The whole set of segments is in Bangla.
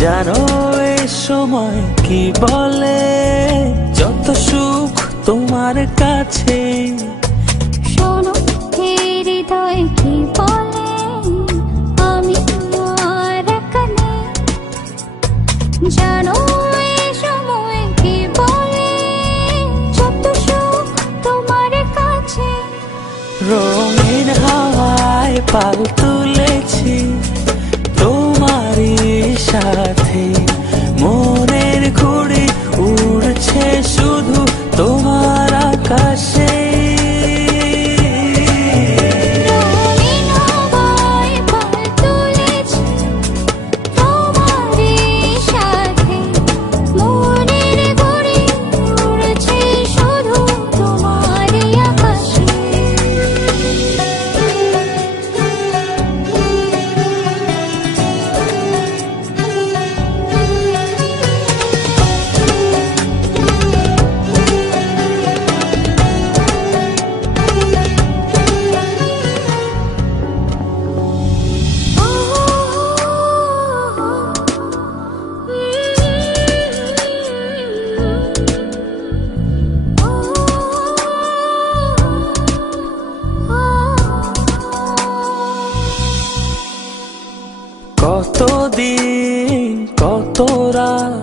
জানো এই সময় কি বলে, যত সুখ তোমার কাছে। শোনো হৃদয় কি বলে, আমি আর এখানে। জানো এই সময় কি বলে, যত সুখ তোমার কাছে। রঙিন হাওয়ায় পাল তুলেছি তোমারই সাথে, মনের ঘুড়ি উড়ছে শুধু তোমার আকাশে। কতদিন কত রাত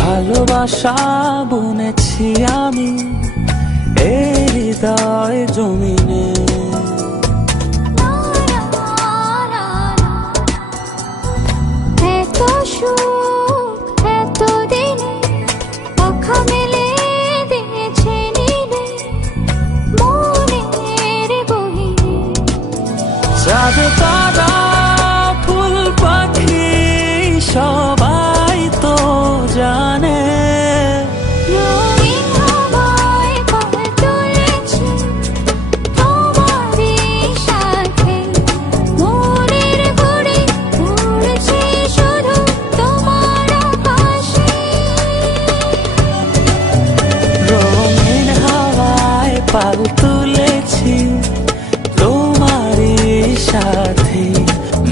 ভালোবাসা বুনেছি আমি এই হৃদয় জমিনে। এত সুখ এত দিনে পাখা মেলে দিয়েছে নীলে মনের গহীনে। চাঁদ তারা ফুল পাখি সবাই তো জানে, রঙিন হাওয়ায় পাল তুলেছি তোমারই সাথে, মনের ঘুড়ি উড়ছে শুধু তোমার আকাশে। রঙিন হাওয়ায় পাল তুলেছি তোমারই সাথে,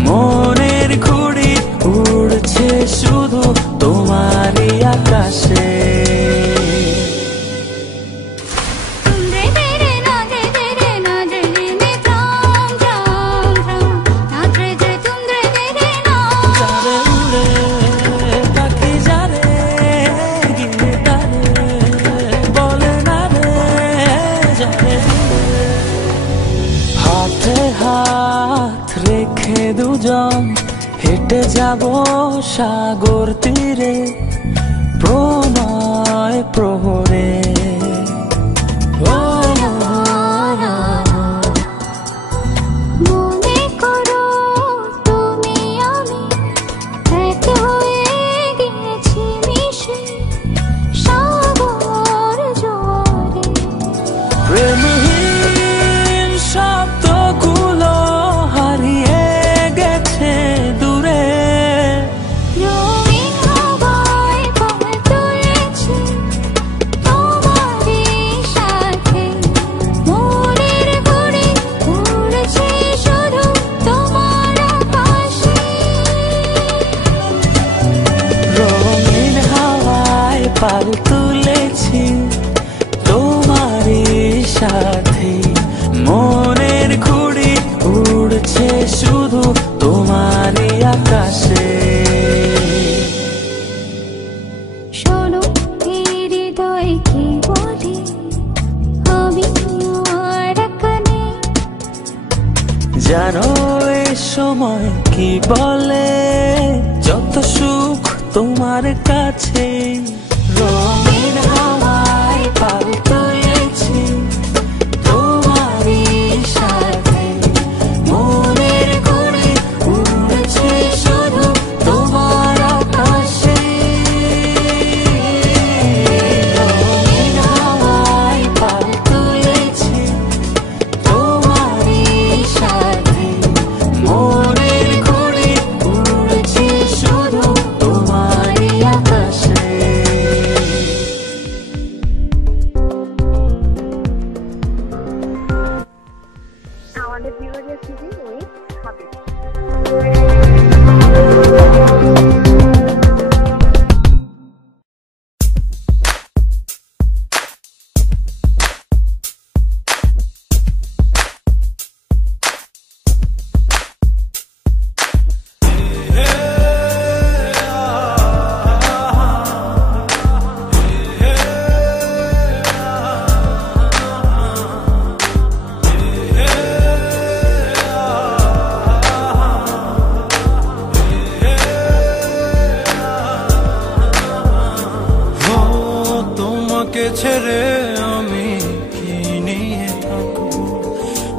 মনের ঘুড়ি উড়ছে শুধু তোমারই আকাশে। হাতে হাত রেখে দুজন হেঁটে যাব সাগর তীরে প্রণয় প্রহরে। মনে করো তুমি আমি এক হয়ে গেছি মিশে সাগর জোরে। প্রেমহীন শব্দগুলো হারিয়ে গেছে দূরে, রঙিন হাওয়ায় পাল তুলেছি তোমারই সাথে, মনের ঘুড়ি উড়ছে শুধু তোমার আকাশে। রঙিন হাওয়ায় পাল তুলেছি তোমারই সাথে, মনের ঘুড়ি উড়ছে শুধু তোমারই আকাশে। শোনো হৃদয় কি বলে, আমি আর এখানে। জানো এই সময় কি বলে, যত সুখ তোমার কাছে। রঙিন হাওয়ায় পাল তুলেছি তোমারই সাথে, মনের ঘুড়ি উড়ছে শুধু তোমার আকাশে। রঙিন হাওয়ায় পাল তুলেছি তোমারই সাথে, মনের ঘুড়ি উড়ছে শুধু তোমারই আকাশে। আমাদের বিভাগের সিজি ওই হাবিব।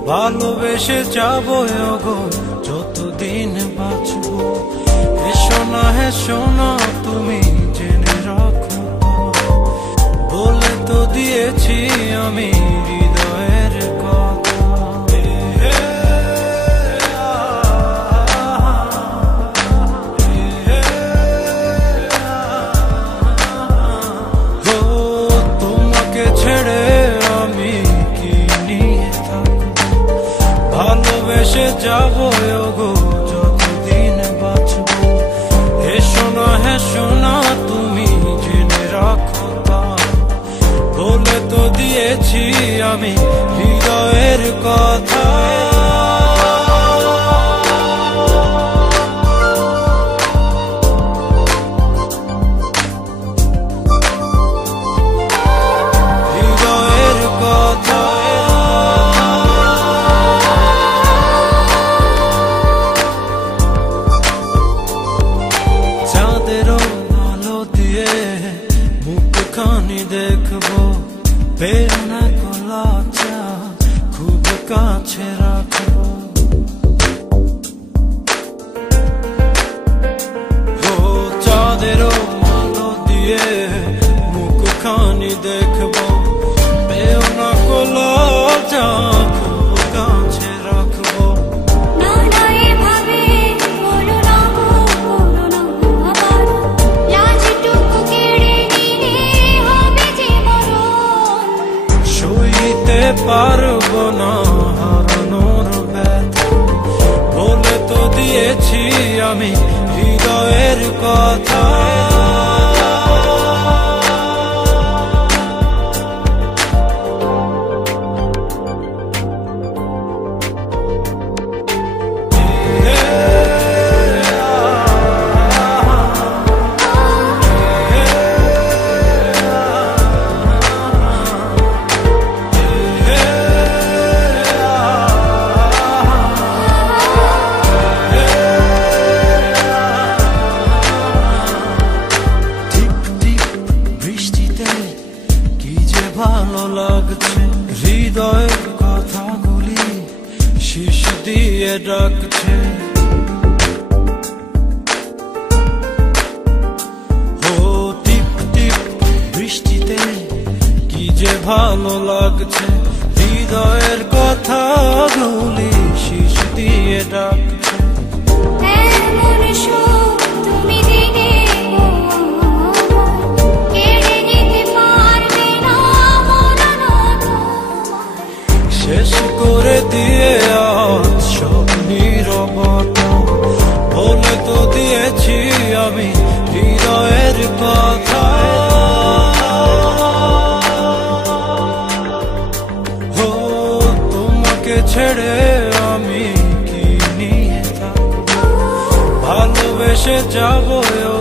ভালোবেসে যাবো গো যতদিন বাঁচবো। এসো না হেসো না তুমি জেনে রাখো বলে তো দিয়েছি আমি হৃদয়ের কথা। তোমাকে ছেড়ে আমি কি নিয়ে থাকবো, ভালোবেসে যাবো গো যতদিন বাঁচবো। হেসো না তুমি জেনে রাখো বলে তো দিয়েছি আমি হৃদয়ের কথা। হৃদয়ের কথা চাঁদেরও আলো দিয়ে মুখখানি দেখবো, প্রেরণা গোলাপটা খুব কাছে রাখবো। ও চাঁদেরও আলো দিয়ে মুখখানি দেখবো, প্রেরণা গোলাপটা খুব কাছে রাখবো। সইতে পারবো না হারানোর ব্যথা, বলে তো দিয়েছি আমি হৃদয়ের কথা। ভালো লাগছে হৃদয়ের কথাগুলি শিশ দিয়ে ডাকছে। ও টিপ টিপ বৃষ্টিতে কি যে ভালো লাগছে হৃদয়ের কথাগুলি শিশ দিয়ে ডাকছে। শেষ করে দিয়ে আজ সব নীরবতা, বলে তো দিয়েছি আমি হৃদয়ের কথা। ও তোমাকে ছেড়ে আমি কি নিয়ে থাকবো, ভালোবেসে যাবো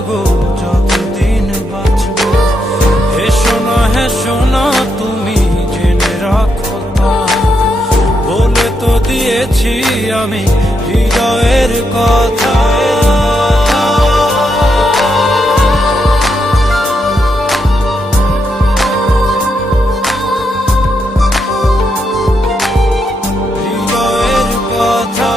গো যতদিন বাঁচবো। হেসো না তুমি জেনে রাখো বলে তো দিয়েছি আমি হৃদয়ের কথা। হৃদয়ের কথা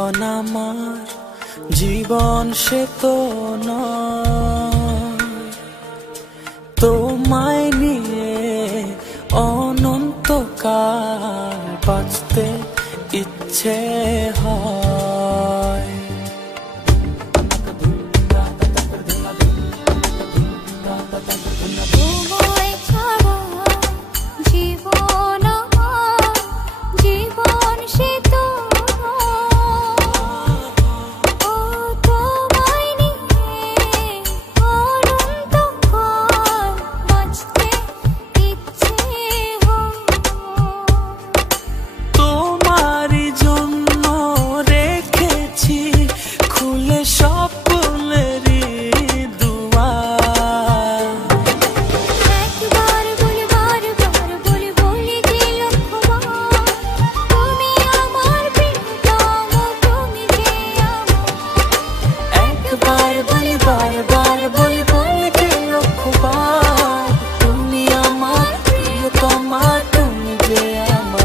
জীবন আমার জীবন সে তো নয়, তোমায় নিয়ে অনন্তকাল বাঁচতে ইচ্ছে হয়। তোমায় ছাড়া জীবন আমার জীবন সে তো ও তোমায় নিয়ে অনন্তকাল বাঁচতে ইচ্ছে হয়। তোমারই জন্য রেখেছি খুলে স্বপ্নেরই দুয়ার। একবার বলি বারবার বলি বলি যে লক্ষ্যবার, তুমি আমার প্রিয়তম, তুমি যে আমার। একবার বলি বারবার বলি বলি যে লক্ষ্যবার, তুমি আমার প্রিয়তমা, তুমি যে আমার।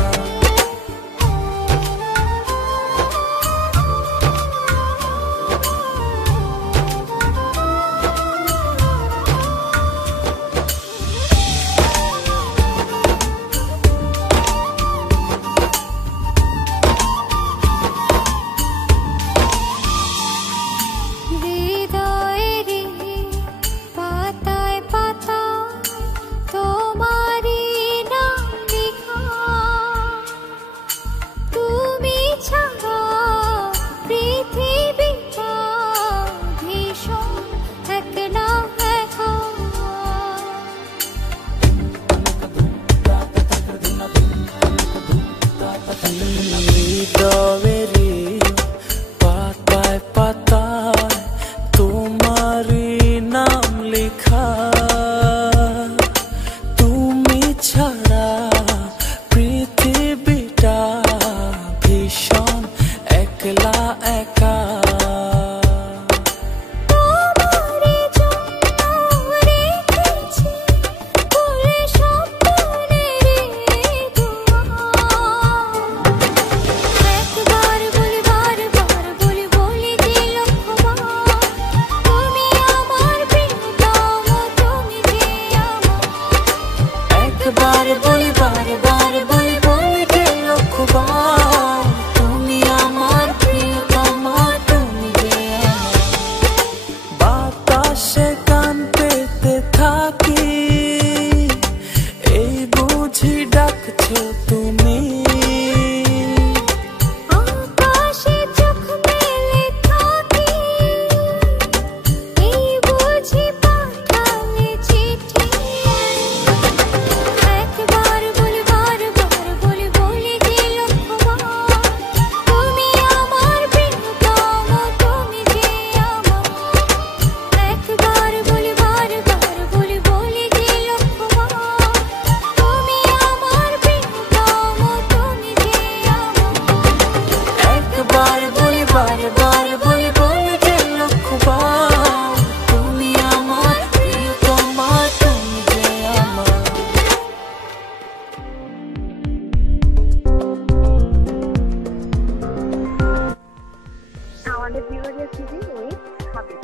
হৃদয়েরই পাতায় পাতায় তোমারই নাম লেখা, তুমি ছাড়া পৃথিবীটা ভীষণ একলা একা। হৃদয়েরই পাতায় পাতায় তোমারই নাম লেখা, তুমি ছাড়া পৃথিবীটা ভীষণ একলা একা। তোমারই জন্য রেখেছি খুলে স্বপ্নেরই দুয়ার। একবার বলি বারবার বলি বলি যে লক্ষ্যবার, তুমি আমার প্রিয়তম, তুমি যে আমার। একবার বলি বারবার বলি বলি যে লক্ষ্যবার, তুমি আমার প্রিয়তমা, তুমি যে আমার। বাতাসে গান পেতে থাকি, এই বুঝি ডাকছো তুমি। আকাশে চোখ মেলে থাকি, এই বুঝি পাঠালে চিঠি। একবার বলি বারবার বলি বলি যে লক্ষ্যবার, তুমি আমার প্রিয়তম, তুমি যে আমার। একবার বলি বারবার বলি বলি যে লক্ষ্যবার, তুমি আমার প্রিয়তম, তুমি যে আমার। একবার বলি বারবার বলি বলি যে লক্ষ্যবার, তুমি আমার প্রিয়তমা, তুমি যে আমার। আমাদের বিভাগের সিজি উইথ হাবিব।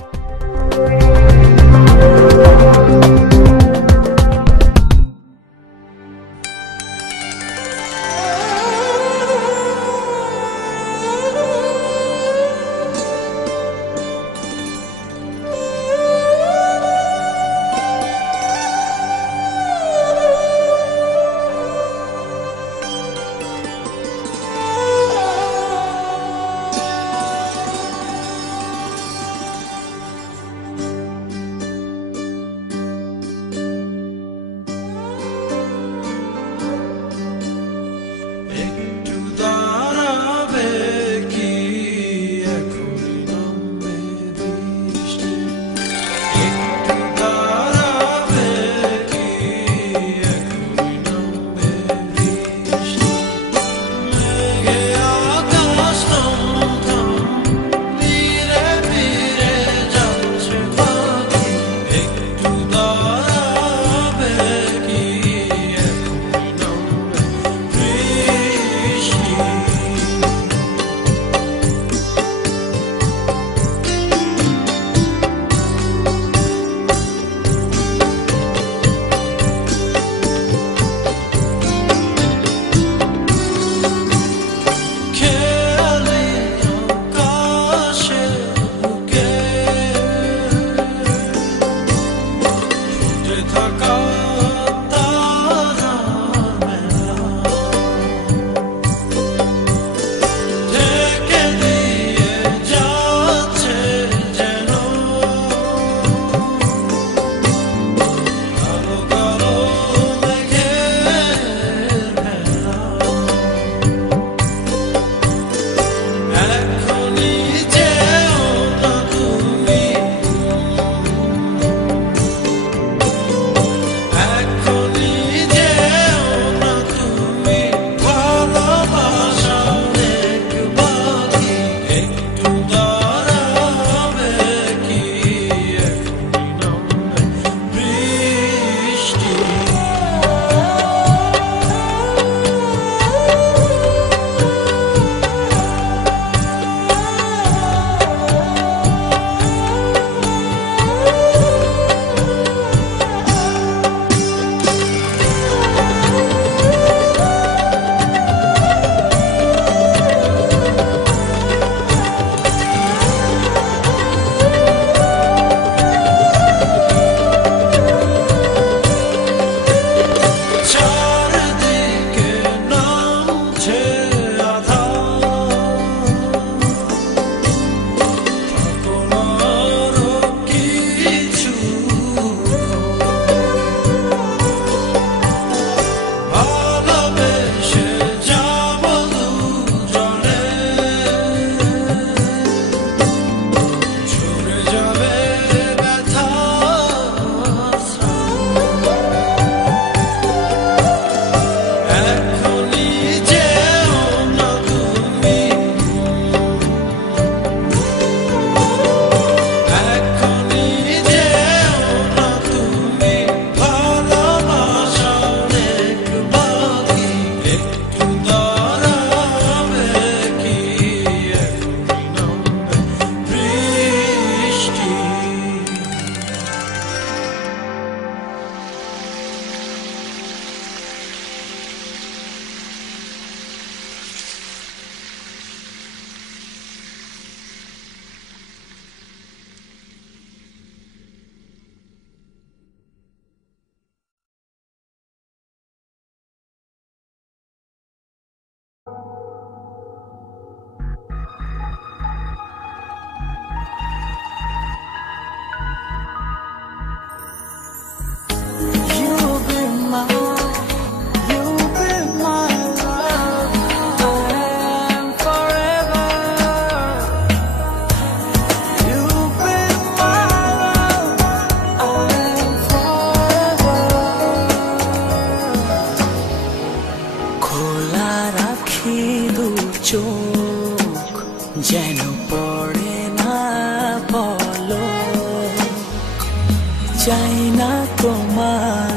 চাই না তোমার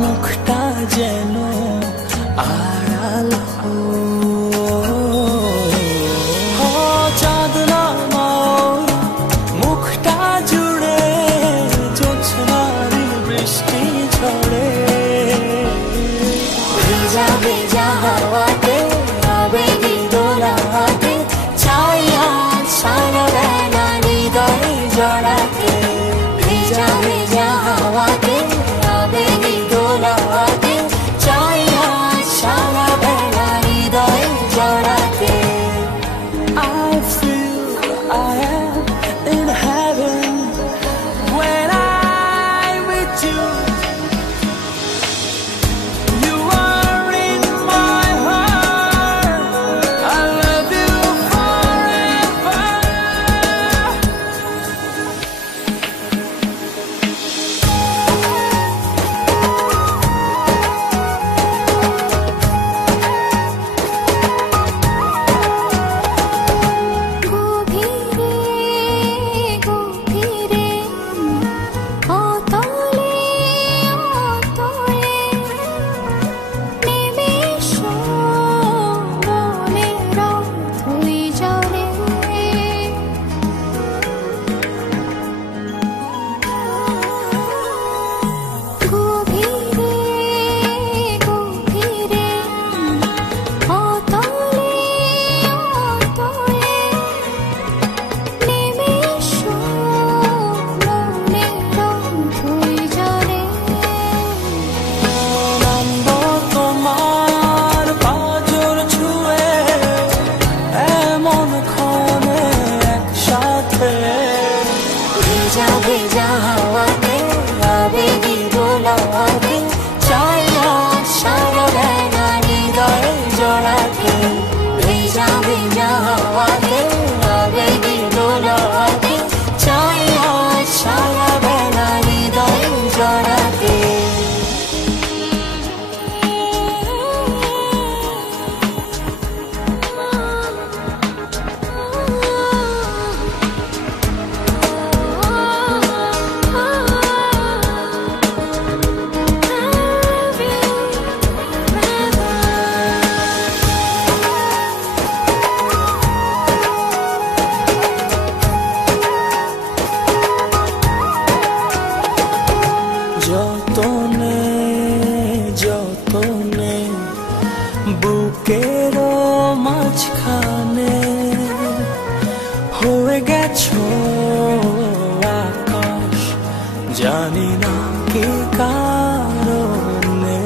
মুখটা যেন আড়াল চাঁদ নামাও মুখটা জুড়ে জোছনার বৃষ্টি ঝরে ভেজা ভেজা হাওয়াতে আবেগী দোলাতে চাই আজ সারা বেলা হৃদয়ে জড়াতে ভেজা ভেজা হাওয়াতে আবেগী দোলাতে চাই আজ সারা বেলা হৃদয়ে জড়াতে I feel I am in heaven when I'm with you. You are in my heart. I love you forever. গভীরে গভীরে অতলে অতলে নিমেষ মনের ধুই জলে গভীরে গভীরে অতলে অতলে নিমেষ মনের ধুই জলে নামব তোমার পাঁজর ছুঁয়ে এমন ক্ষণে একসাথে ভেজা ভেজা হাওয়াতে আবেগী দোলাতে চাই আজ সারা বেলা হৃদয়ে জড়াতে ভেজা ভেজা হাওয়াতে আবেগী দোলাতে চাই আজ সারা বেলা হৃদয়ে জড়াতে যতনে যতনে বুকের মাঝখানে হয়ে গেছো আকাশ জানি না কি কারণে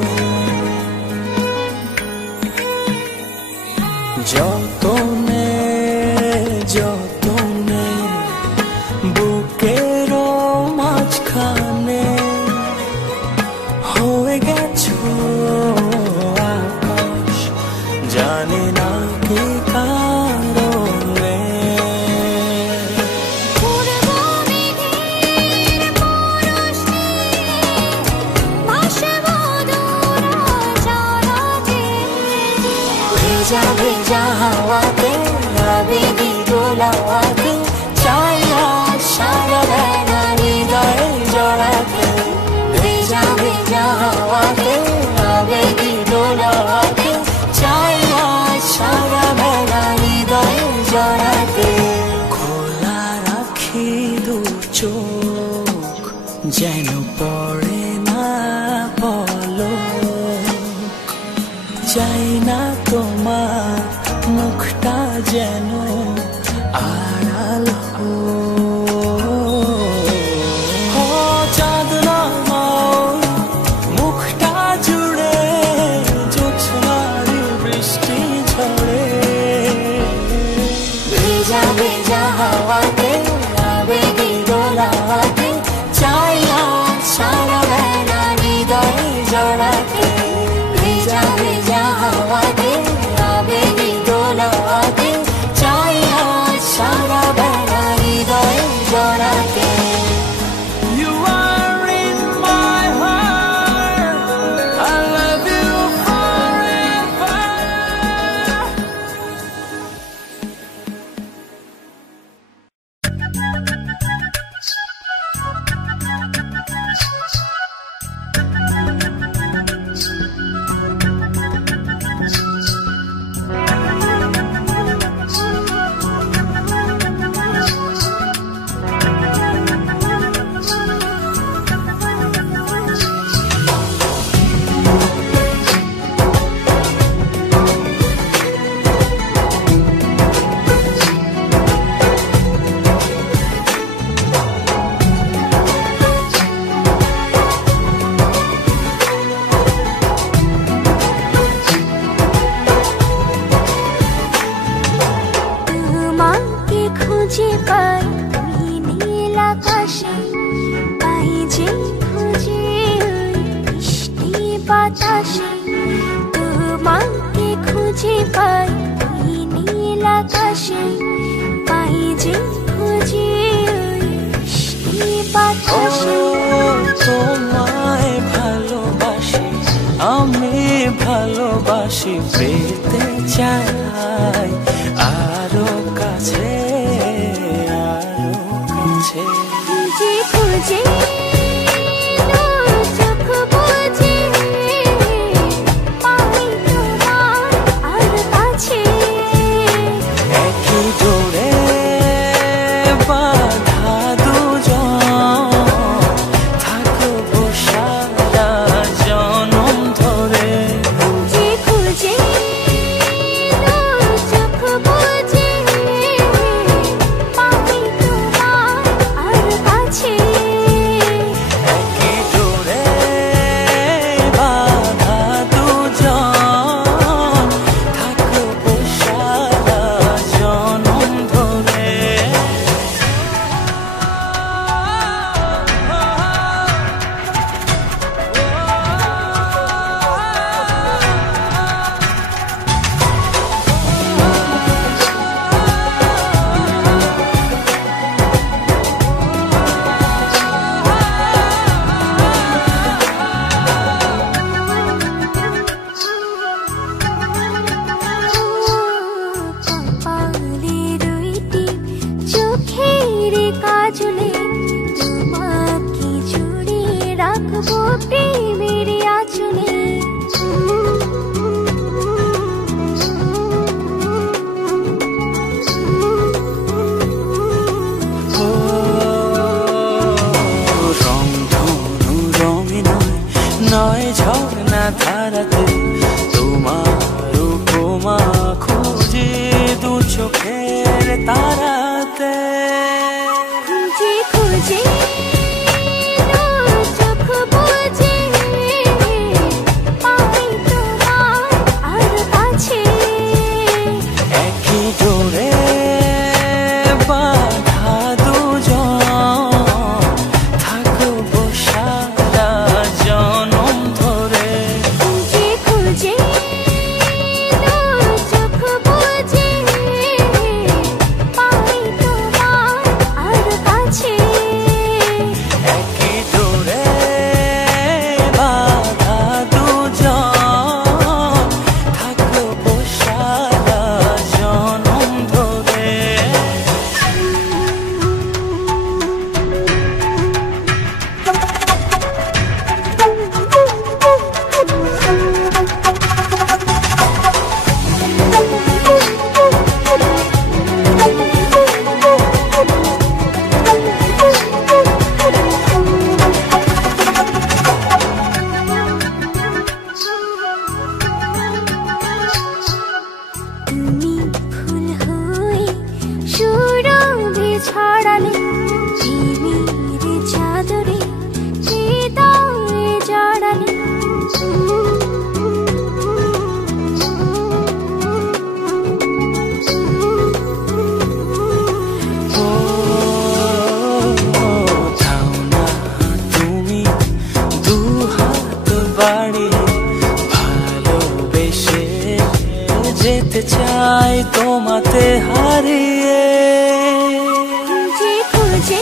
যতনে যতনে বুকের মাঝখানে হয়ে গেছো আকাশ জানি না কি কারণে পূর্ব মেঘের পরশে ভাসব দূর জগতে ভেজা ভেজা হাওয়াতে আবেগী দোলাতে চাই আজ সারা বেলা হৃদয়ে জড়াতে ভেজা ভেজা হাওয়াতে আবেগী দোলাতে চাই আজ সারা বেলা হৃদয়ে জড়াতে খোলা রাখি দু চোখ যেন পড়ে না পলক চাই না তোমার মুখটা যেন আড়াল চাঁদ নামাও মুখটা জুড়ে জোছনার বৃষ্টি ঝরে ভেজা ভেজা হাওয়াতে আবেগী দোলাতে চাই আজ পাই ওই নীল আকাশে, পাই যে খুঁজে ওই বৃষ্টি বাতাসে, তোমাকে খুঁজে পাই ওই নীল আকাশে, পাই যে খুঁজে ওই বৃষ্টি বাতাসে। তোমায় ভালোবাসি, আমি ভালোবাসি, পেতে চাই আরো কাছে, আরো কাছে। খুঁজে খুঁজে চোখ বুজে পাই তোমার আর কাছে, একই জোড়ে বাঁধা দুজন, থাকবো সারা জনম ধরে। খুঁজে খুঁজে চোখ বুজে পাই তোমার আর কাছে, একই জোড়ে বাঁধা দুজন, থাকবো সারা জনম ধরে। কপালে দুইটি চোখের কাজলে, তোমাকে জুড়ে রাখবো প্রেমের আঁচলে। রংধনু রঙে নয়, নয় ঝর্ণা ধারাতে, তোমার উপমা খুঁজে দু চোখের তারাতে। খুঁজে খুঁজে চোখ বুজে পাই তোমার আর কাছে, একই জোড়ে বাঁধা দুজন, থাকবো সারা জনম ধরে। খুঁজে খুঁজে চোখ বুজে পাই তোমার আর কাছে, একই জোড়ে বাঁধা দুজন, থাকবো সারা জনম ধরে। তুমি ফুল হয়ে সুরভি ছড়ালে, প্রেমের চাদরে হৃদয়ে জড়ালে, ও থাও না তুমি দু হাত বাড়িয়ে, ভালোবেসে যেতে চাই তোমাতে হারিয়ে। খুঁজে খুঁজে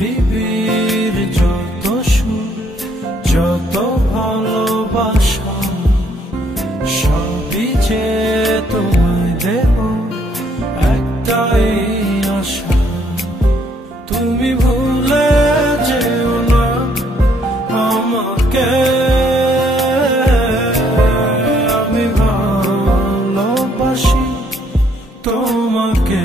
পৃথিবীর যত সুখ যত ভালোবাসা সবই যে তোমায় দেব একটাই আশা তুমি ভুলে যেও না আমাকে আমি ভালোবাসি তোমাকে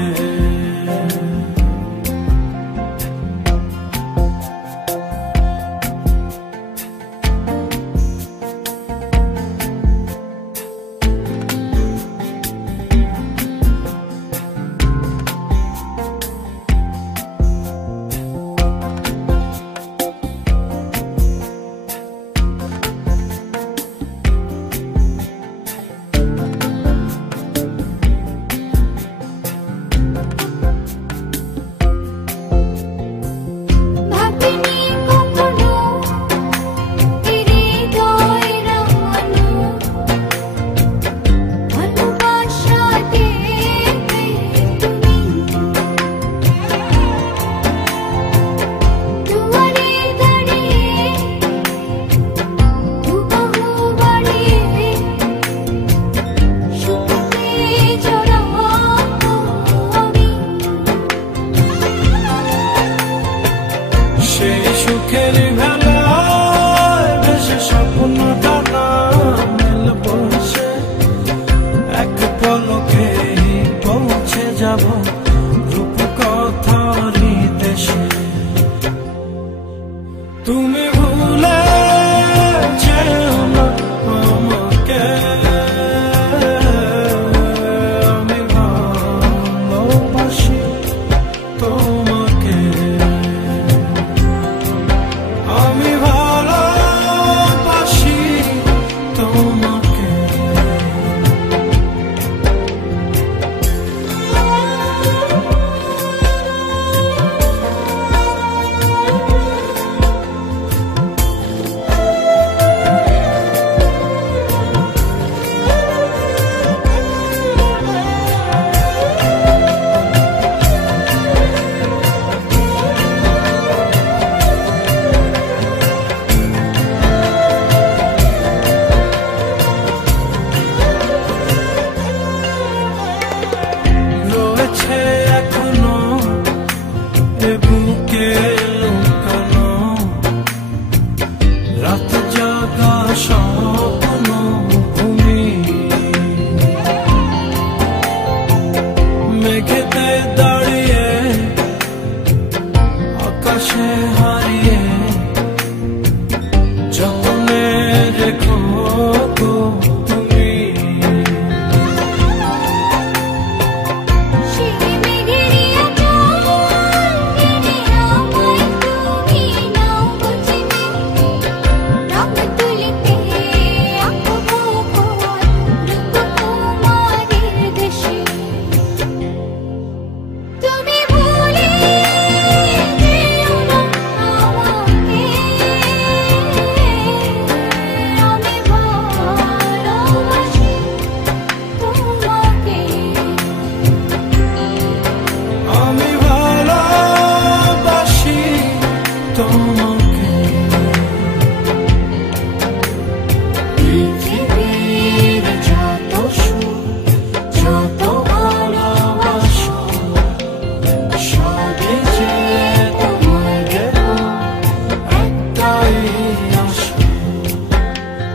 সেই সুখের ভেলায় ভেসে স্বপ্ন ডানা মেল পৌঁছে এক পলকে পৌঁছে যাব রূপকথারই দেশে তুমি ভুলে যেও না আমাকে আমি ভালোবাসি তোমাকে আমি ভালোবাসি তোমাকে রয়েছে এখনো এ বুকে লুকানো রাত জাগা স্বপ্ন ভূমি মেঘেতে দাঁড়িয়ে আকাশে হারিয়ে যতনে রেখো গো তুমি আমি ভালোবাসি তোমাকে পৃথিবীর যত সুখ যত ভালোবাসা সবই যে তোমায় দেব একটাই আশা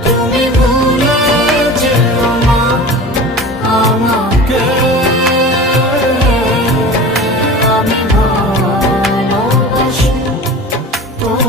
তুমি ভুলে যেও না আমাকে আমি ভালোবাসি তোমাকে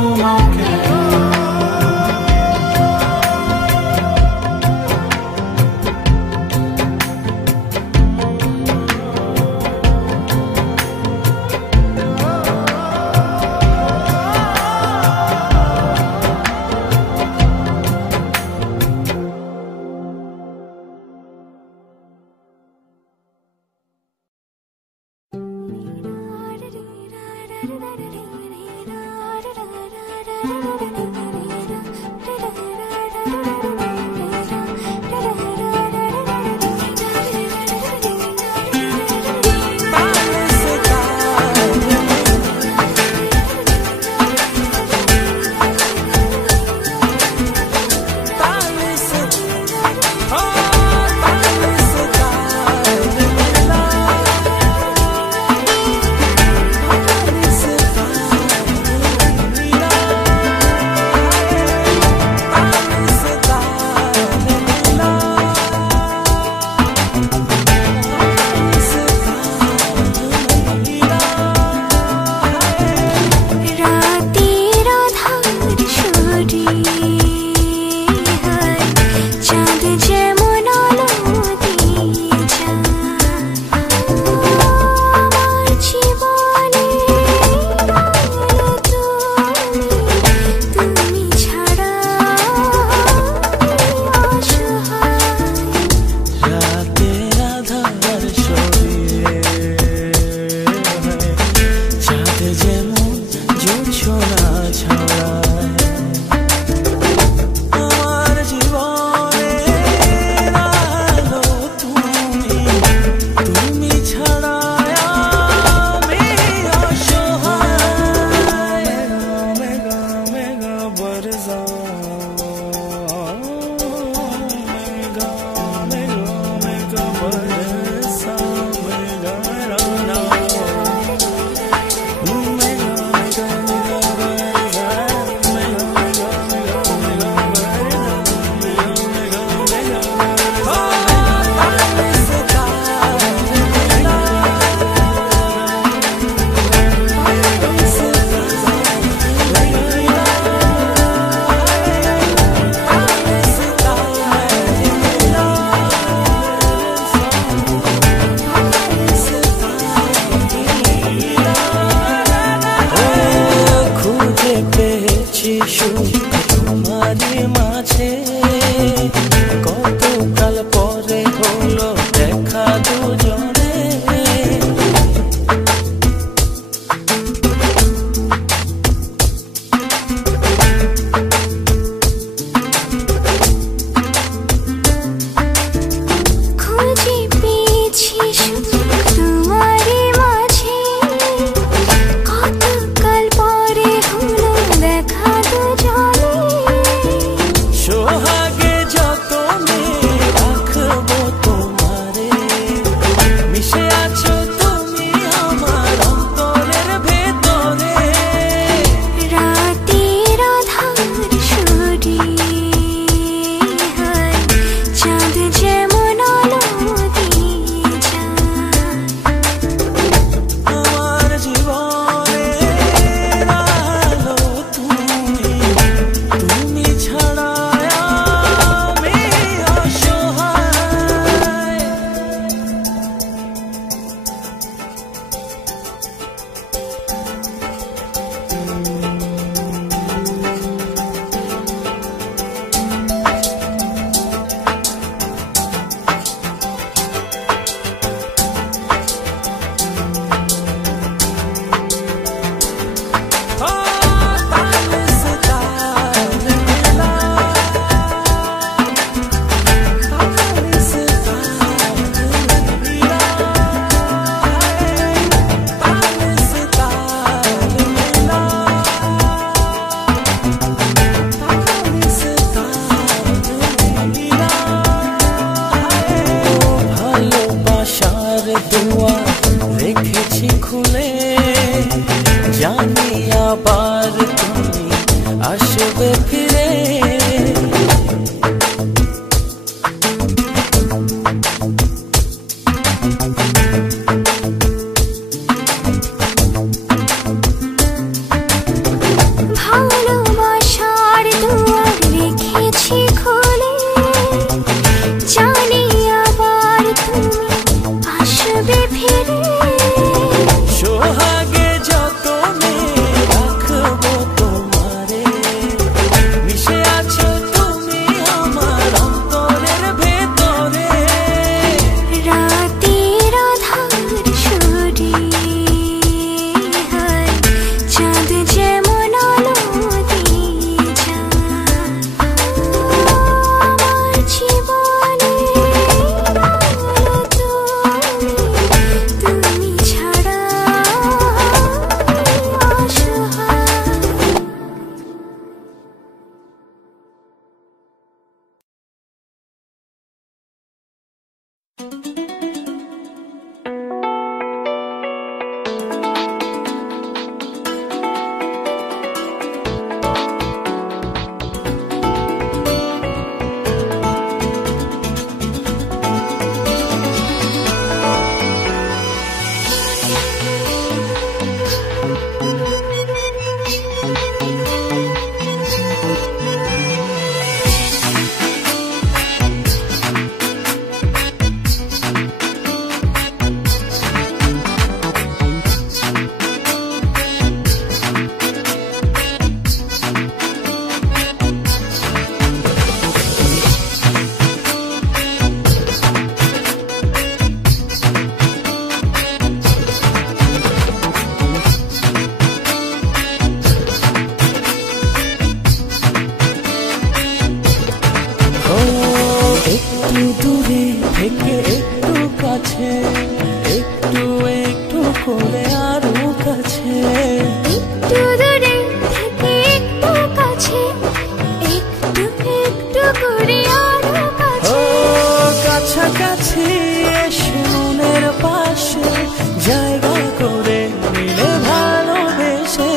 করে মিলে ভালোবেসে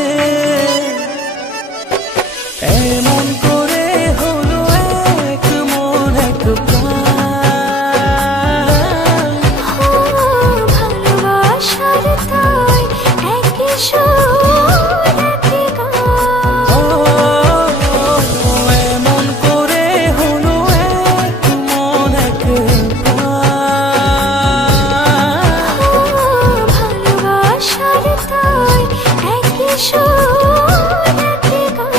এমন করে হলো এক মন এক প্রাণ। ভালোবাসার তাই একই সুর একই গান। এমন করে হলো এক মন এক প্রাণ। ভালোবাসার তাই একই সুর একই গান।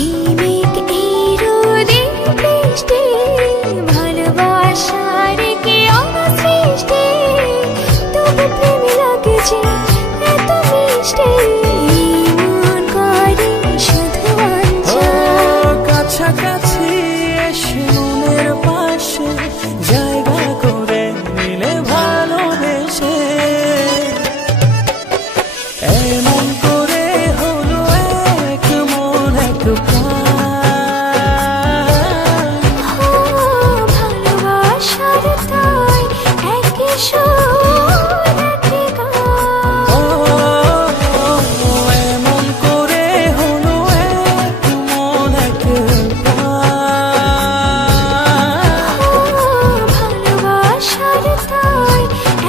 এই মেঘ এই রোদে বৃষ্টি ভালোবাসার কি অসৃষ্টি তবু প্রেম লাগে যে এত মিষ্টি মন করে শুধু অঞ্চল। কাছাকাছি এসে মনের পাশে জায়গা করে মিলে ভালোবেসে এমন করে হলো এক মন এক প্রাণ। ভালোবাসার তাই একই সুর একই গান। এমন করে হলো এক মন এক প্রাণ। ভালোবাসার তাই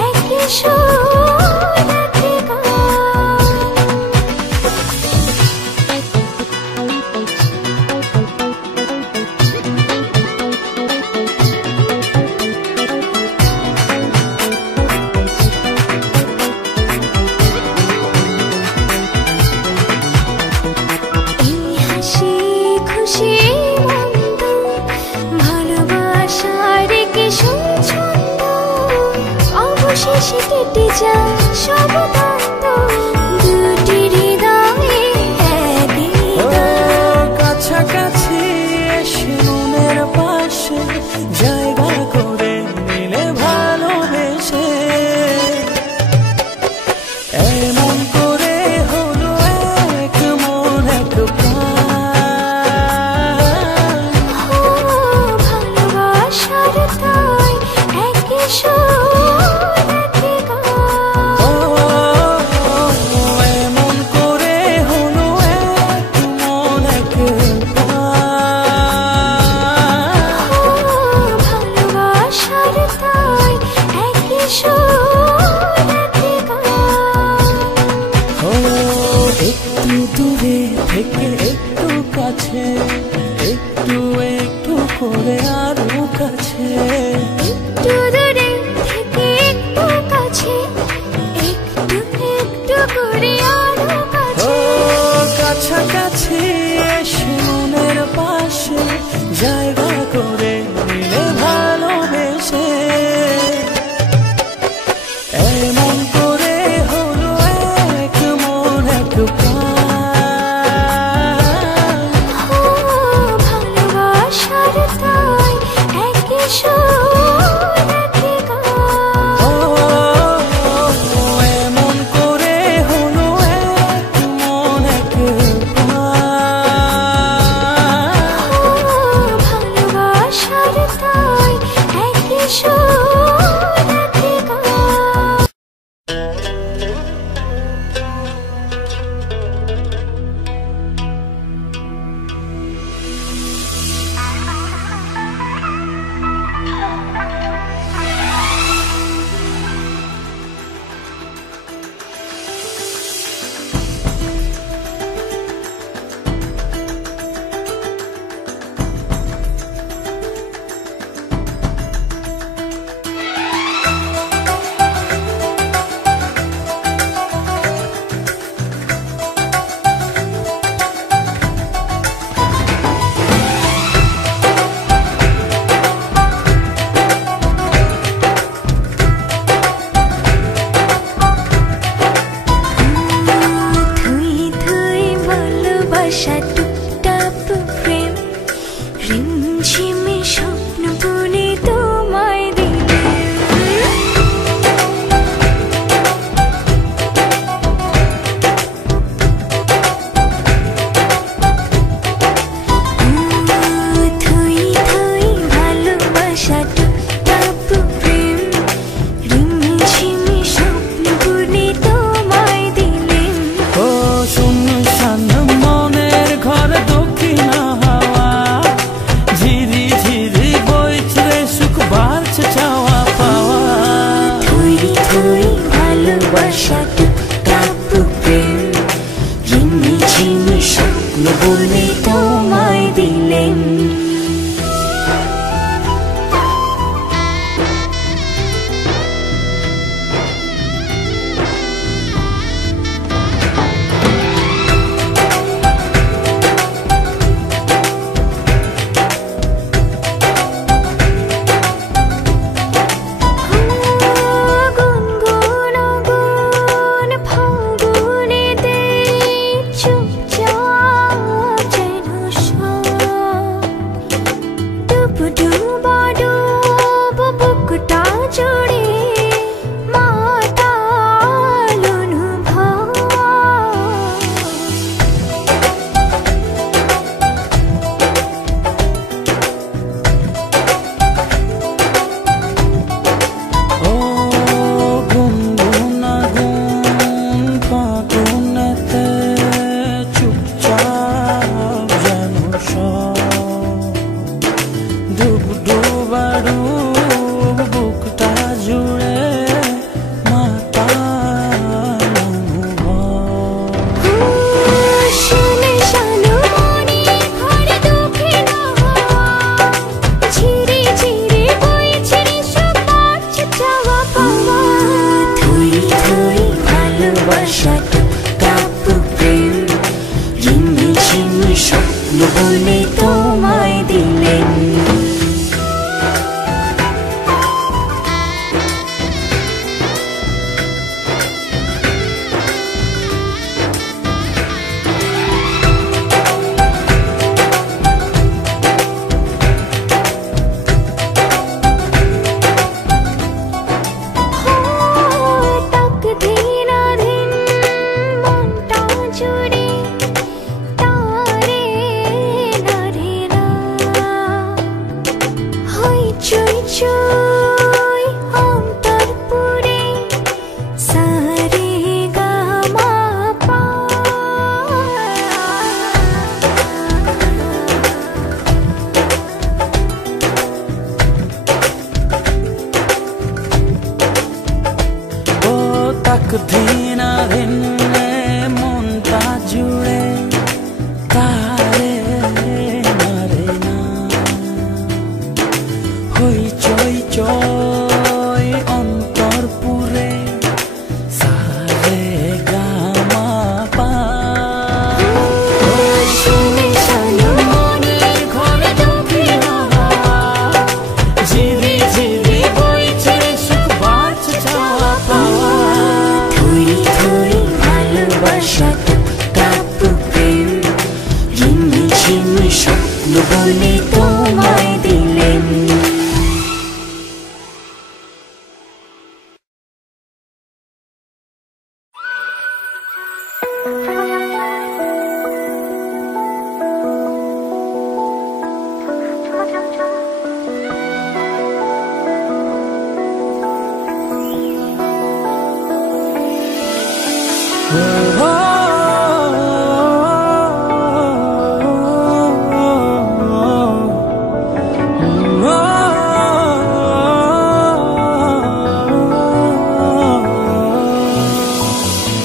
একই সুর একই গান। এই হাসি খুশি মন্দ ভালোবাসার কি ছন্দ অবশেষে কেটে যায় সব দ্বন্দ্ব দুটি হৃদয়ে একই গান। কাছাকাছি এসে মনের পাশে জায়গা করে মিলে ভালোবেসে এমন করে হলো এক মন এক প্রাণ। ভালোবাসার তাই একই সুর একই গান। এমন করে হলো এক মন এক প্রাণ। ভালোবাসার তাই একই সুর একই গান। একটু দূরে থেকে একটু কাছে একটু একটু করে আরো কাছে একটু দূরে থেকে একটু কাছে একটু একটু করে আরো কাছে। কাছাকাছি এসে মনের পাশে জায়গা করে মিলে ভালোবেসে এমন করে হলো এক মন এক প্রাণ। ভালোবাসার তাই একই সুর একই গান। এমন করে হলো এক মন এক প্রাণ। ভালোবাসা টুকটাক প্রেম ঝিমি ঝিমি স্বপ্ন বলে তোমায় দিলেন। বলে তোমায় দিলেন। দিনাদিন মনটা জুড়ে তারে নারে না হই চই চই অন্তর পুরে সারে গামা পা শুনে শালো মনে ঘরে ঢুকি হাওয়া ঝিরি ঝিরি বইছে সুখ বাঁচ চাওয়া পাওয়া ভালোবাসা টুকটাক প্রেম ঝিমি ঝিমি স্বপ্ন বলে তোমায় দিলেন।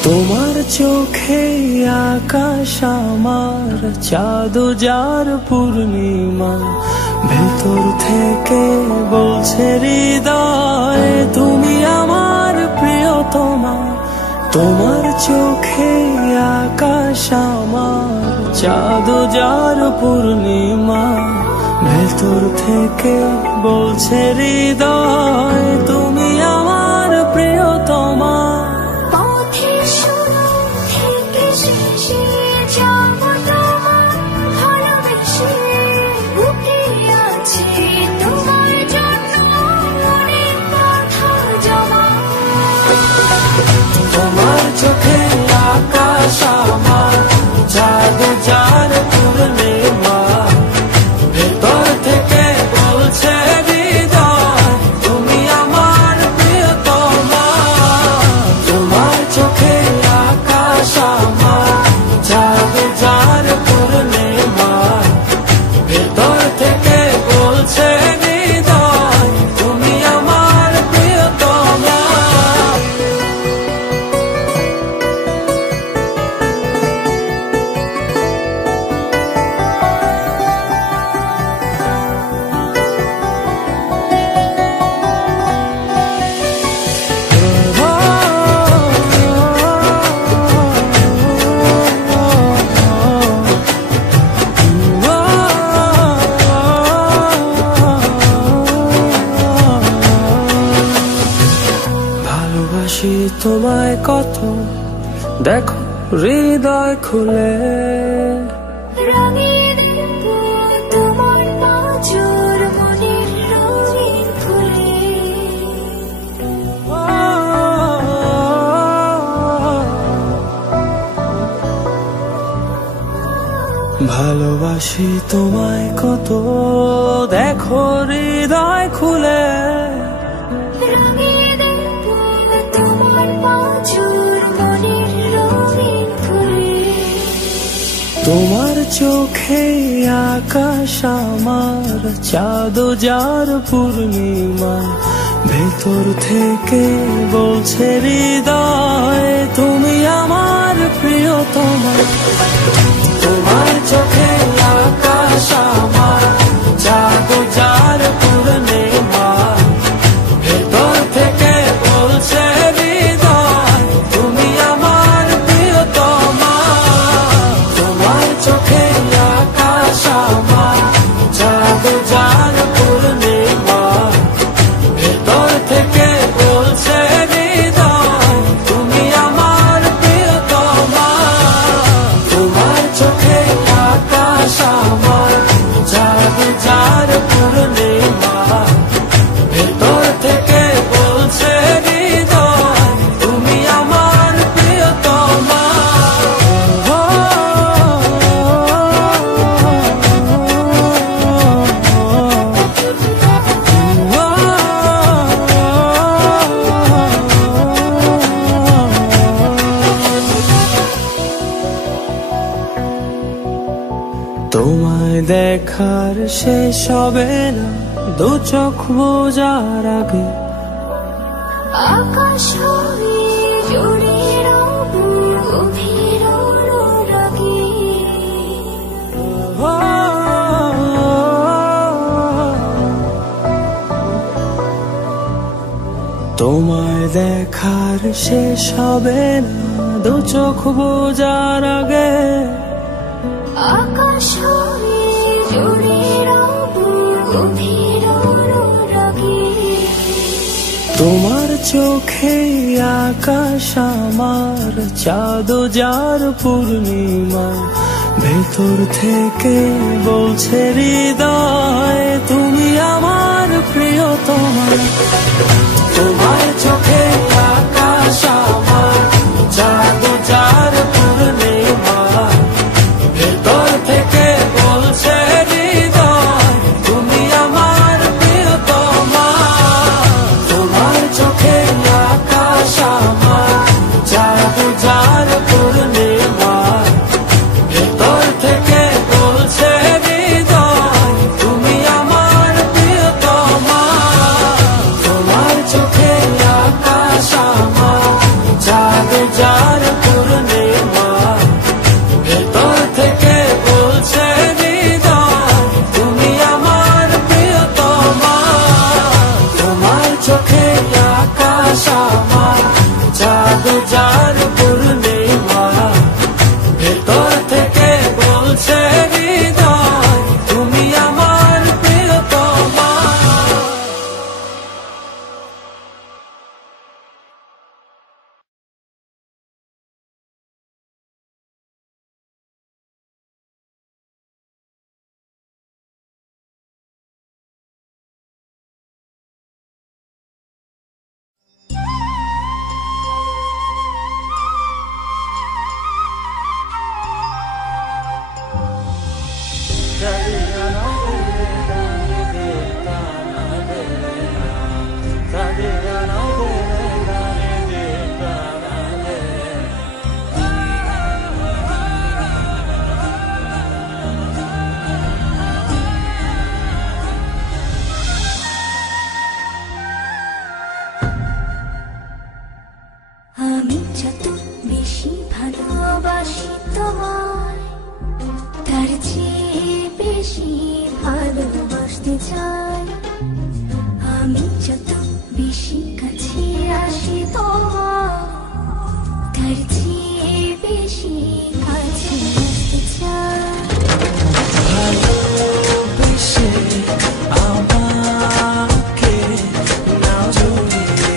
তোমার চোখে আকাশ আমার চাঁদ যার পূর্ণিমা ভেতর থেকে বলছে হৃদয় তুমি আমার প্রিয়তমা। তোমার চোখে আকাশ আমার চাঁদ যার পূর্ণিমা ভেতর থেকে বলছে হৃদয় তুমি আমার প্রিয়তমা। তোমার চোখে আকাশ আমার চাঁদ যার পূর্ণিমা ভেতর থেকে বলছে হৃদয় তুমি আমার ভালোবাসি তোমায় কত, দেখো হৃদয় খুলে। রঙিন তোমার পাঁজর মনের রঙিন ফুলে। ভালোবাসি তোমায় কত, দেখো হৃদয় খুলে। রঙিন তোমার পাঁজর মনের রঙিন ফুলে। তোমার চোখে আকাশ আমার, চাঁদ যার পূর্ণিমা, ভেতর থেকে বলছে হৃদয় তুমি আমার প্রিয়তমা। তোমার চোখে আকাশ আমার, চাঁদ যার পূর্ণিমা, ভেতর থেকে বলছে হৃদয় তুমি আমার প্রিয়তমা। তোমার চোখে আকাশ আমার, চাঁদ যার পূর্ণিমা, ভেতর থেকে বলছে হৃদয় তুমি আমার প্রিয়তমা। তোমার চোখে আকাশ আমার, চাঁদ যার পূর্ণিমা, ভেতর থেকে বলছে হৃদয় তুমি আমার প্রিয়তমা। তোমায় দেখার শেষ হবে না দু চোখ বোঝার আগে। আকাশ হয়ে জুড়ে রব গভীর অনুরাগে। তোমায় দেখার শেষ হবে না দু চোখ বোঝার আগে। আকাশ হয়ে জুড়ে রব গভীর অনুরাগে। তোমার চোখে আকাশ আমার, চাঁদ যার পূর্ণিমা, ভেতর থেকে বলছে হৃদয় তুমি আমার প্রিয়তমা। তোমার চোখে আকাশ আমার, চাঁদ যার পূর্ণিমা, ভেতর থেকে বলছে হৃদয় তুমি আমার প্রিয়তমা। তোমার চোখে আকাশ আমার, চাঁদ যার পূর্ণিমা, ভেতর থেকে বলছে হৃদয় তুমি আমার প্রিয়তমা। তোমার চোখে আকাশ আমার, চাঁদ যার পূর্ণিমা, ভেতর থেকে বলছে হৃদয় তুমি আমার প্রিয়তমা। তোমার চোখে আকাশ আমার, চাঁদ যার পূর্ণিমা, ভেতর থেকে বলছে হৃদয় তুমি আমার প্রিয়তমা। আমি যত বেশি ভালোবাসি তোমায়, তার চেয়ে বেশি ভালোবাসতে চাই। আমি যত বেশি কাছে আসি তোমার, তার চেয়ে বেশি কাছে আসতে চাই। ভালোবেসে আমাকে নাও জড়িয়ে,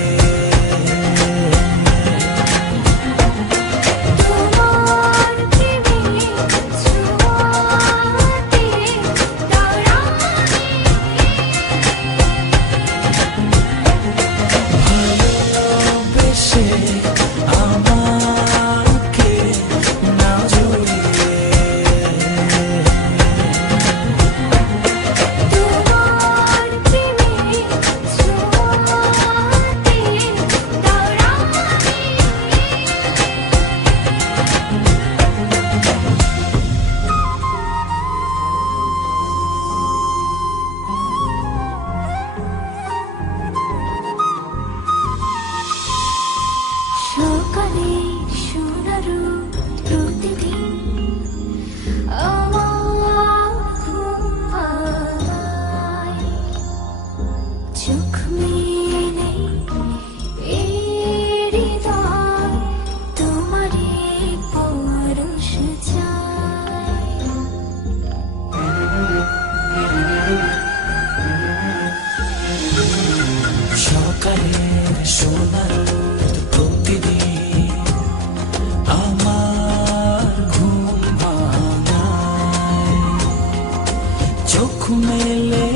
হৃদয় তোমারই পরশ চায়। সকালের সোনার রোদ প্রতিদিন আমার ঘুম ভাঙায়, চোখ মেলে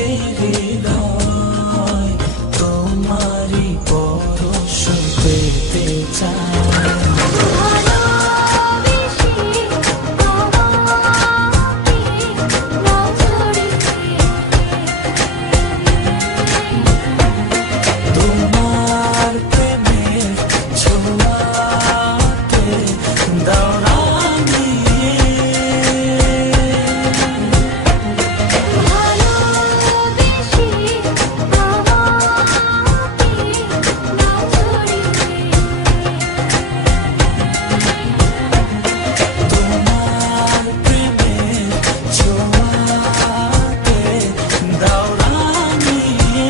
এই হৃদয় তোমারই পরশ পেতে চায়। তোমার প্রেমের ছোঁয়াতে দাও রাঙিয়ে, তোমার প্রেমের ছোঁয়াতে দাও রাঙিয়ে।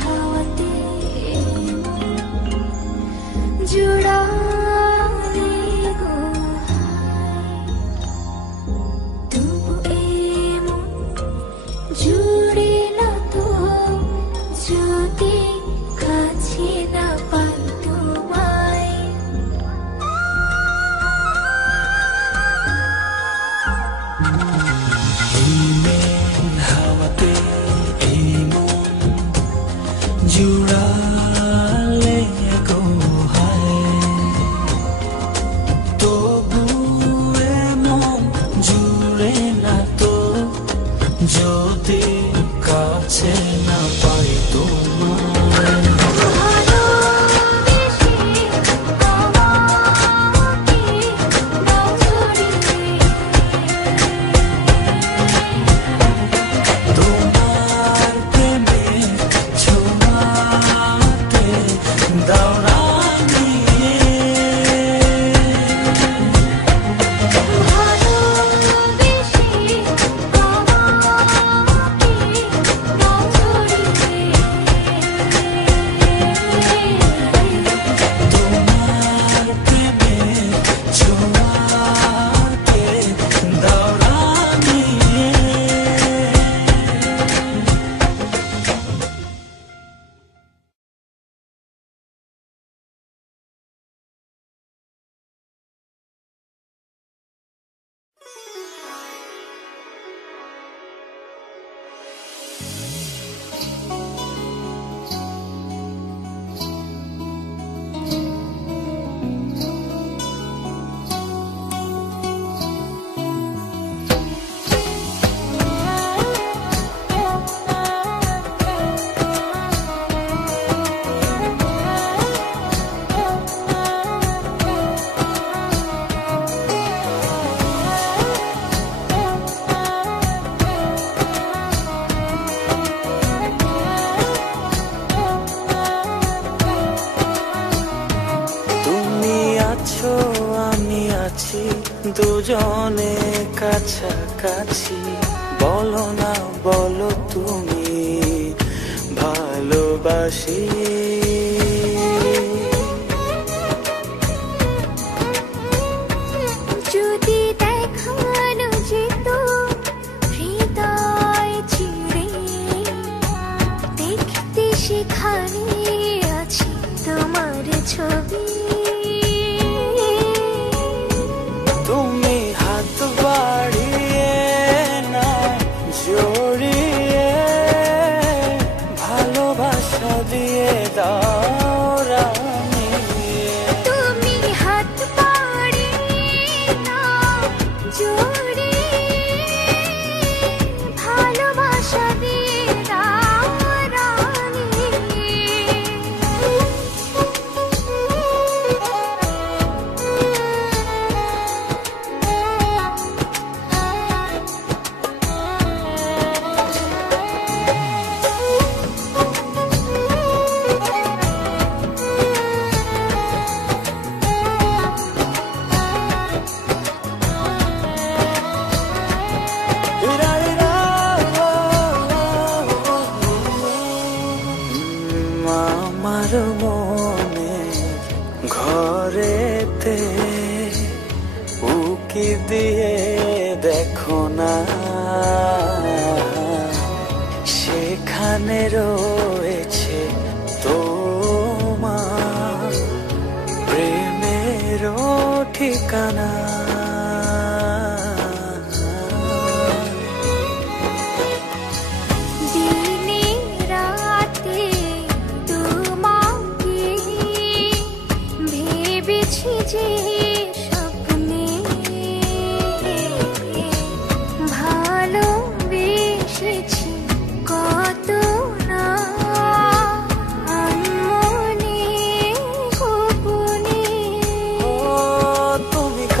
হাওয়াতে জুড়ালে গো হায়, তবু এমন জুড়ে না তো যদি কাছে না পাই তোমায়। হাওয়াতে এই মন জুড়ালে গো হায়, তবু এমন জুড়ে না তো যদি কাছে না পাই তোমায়। তোমার প্রেমের ছোঁয়াতে দাও রাঙিয়ে, তোমার প্রেমের ছোঁয়াতে দাও রাঙিয়ে। তুমি আছো আমি আছি দুজনে কাছাকাছি, বলো না বলো তুমি ভালোবাসি। যদি দেখানো যেত হৃদয় চিরে, দেখতে সেখানে আছে তোমার ছবি। তুমি হাত বাড়িয়ে না জড়িয়ে, ভালোবাসা দিয়ে দাও রাঙিয়ে। তুমি হাত বাড়িয়ে না জড়িয়ে, ভালোবাসা দিয়ে দাও রাঙিয়ে। আমার মনে ঘরেতে উকি দিয়ে দেখো না, সেখানে রয়েছে তোমার প্রেমের ঠিকানা।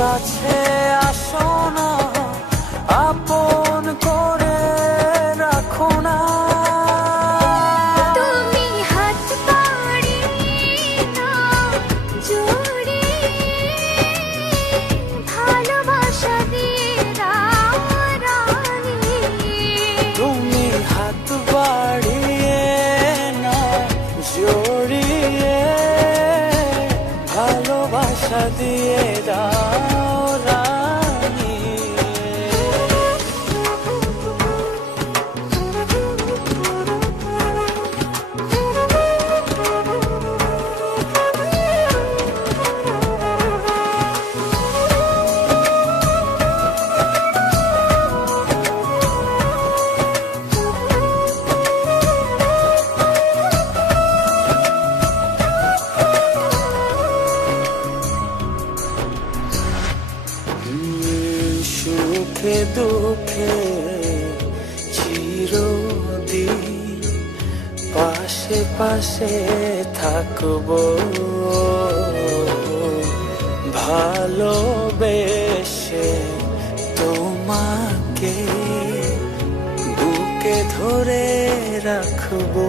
কাছে আসো না, আপন করে রাখো না, তুমি হাত বাড়িয়ে না জড়িয়ে ভালোবাসা দিয়ে রানী। তুমি হাত বাড়িয়ে না জড়িয়ে ভালোবাসা দিয়ে দাও রানী। সুখে দুঃখে চিরদিন পাশে পাশে থাকবো, ভালোবেসে তোমাকে বুকে ধরে রাখবো।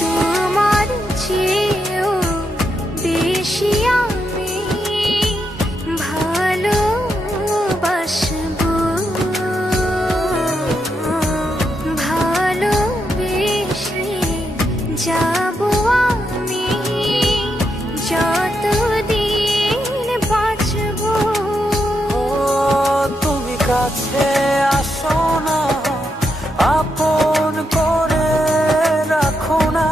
তোমার চেয়েও বেশি আমি ভালোবাসবো, ভালোবেসে যাবো আমি যতদিন বাঁচবো। তুমি কাছে আসো না, আপন করে রাখো না,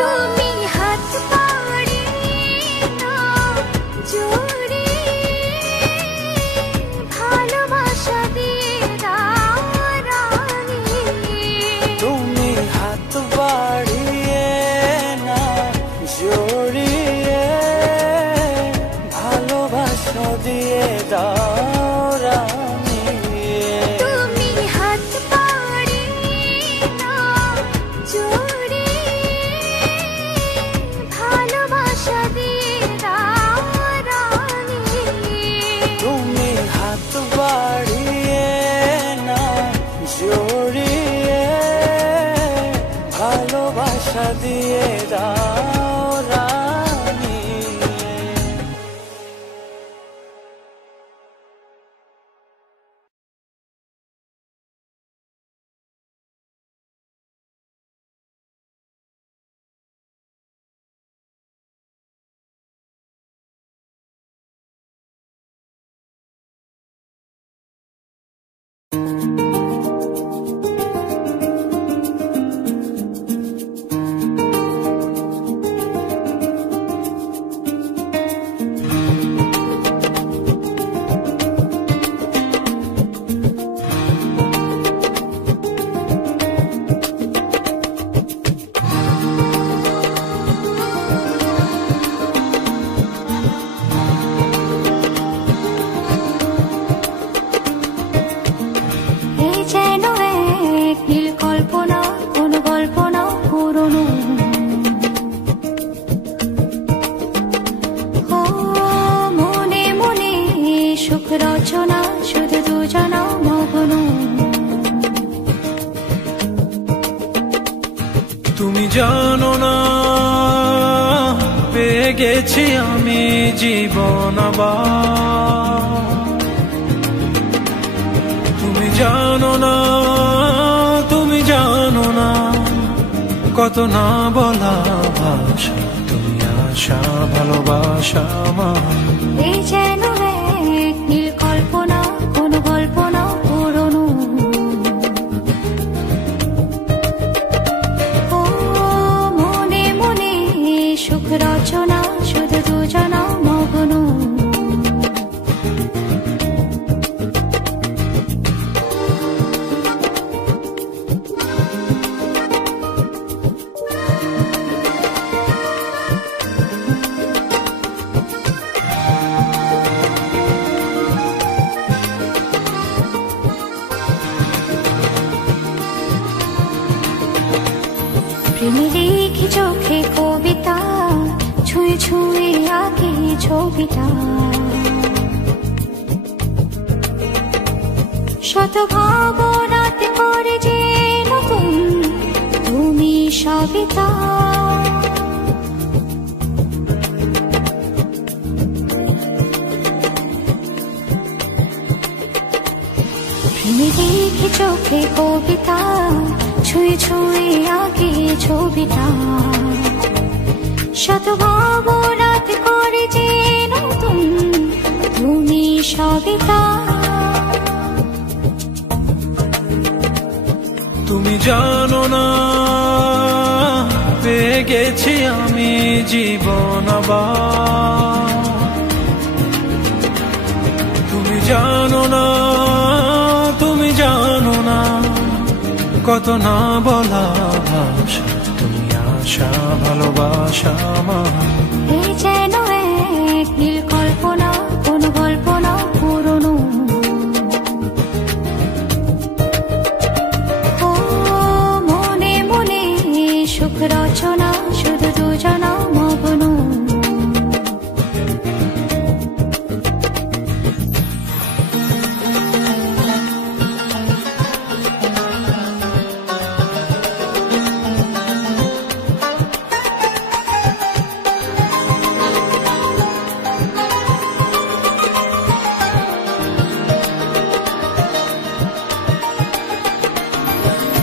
তুমি হাত বাড়িয়ে না জড়িয়ে ভালোবাসা দিয়ে রানী। তুমি হাত বাড়িয়ে না জড়িয়ে ভালোবাসা দিয়ে দাও রানী। তুমি হাত বাড়িয়ে না জড়িয়ে ভালোবাসা দিয়ে রানী। তুমি হাত বাড়িয়ে না জড়িয়ে ভালোবাসা দিয়ে দাও রানী। রচনা শুধু দুজনা মগ্ন। তুমি জানো না পেয়ে গেছি আমি জীবন আবার। তুমি জানো না, তুমি জানো না, কত না বলা ভাষা, তুমি আশা ভালোবাসা আমার। এই যেন এক নীল কল্পনা, কোন গল্প না পুরনো। ও মনে মনে সুখ রচনা, শুধু দুজনা মগ্ন। প্রেমে লিখি চোখে কবিতা, ছুঁয়ে ছুঁয়ে আঁকি ছবিটা। শত ভাবনাতে করে যে নতুন তুমি সবিতা। প্রেমে লিখি চোখে কবিতা, ছুঁয়ে ছুঁয়ে আঁকি ছবিটা। শত ভাবনাতে করে যে নতুন তুমি সবিতা। তুমি জানো না, পেয়ে গেছি আমি জীবন আবার। তুমি জানো না, তুমি জানো না, কত না বলা ভাষা, তুমি আশা ভালোবাসা আমার। এই যেন এক নীল কল্পনা, কোন গল্প না পুরনো। ও মনে মনে সুখ রচনা, শুধু দুজনা মগ্ন।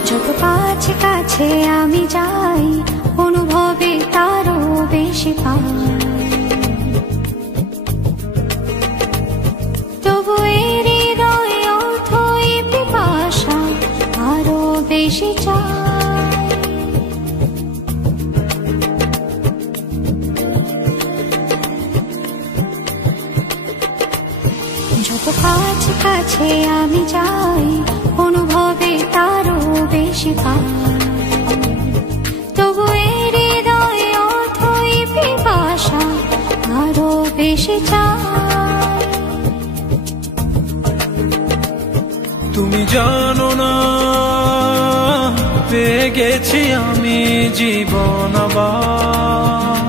যত কাছে কাছে আমি যাই, অনুভবে তারও বেশি পাই। তবু এর হৃদয়ে অথই পিপাসা আরো বেশি চাই। যত কাছে কাছে আমি যাই, অনুভবে তারও বেশি পাই। তবু এর হৃদয়ে অথই পিপাসা আরো বেশি চাই। তুমি জানো না, পেয়ে গেছি আমি জীবন আবার।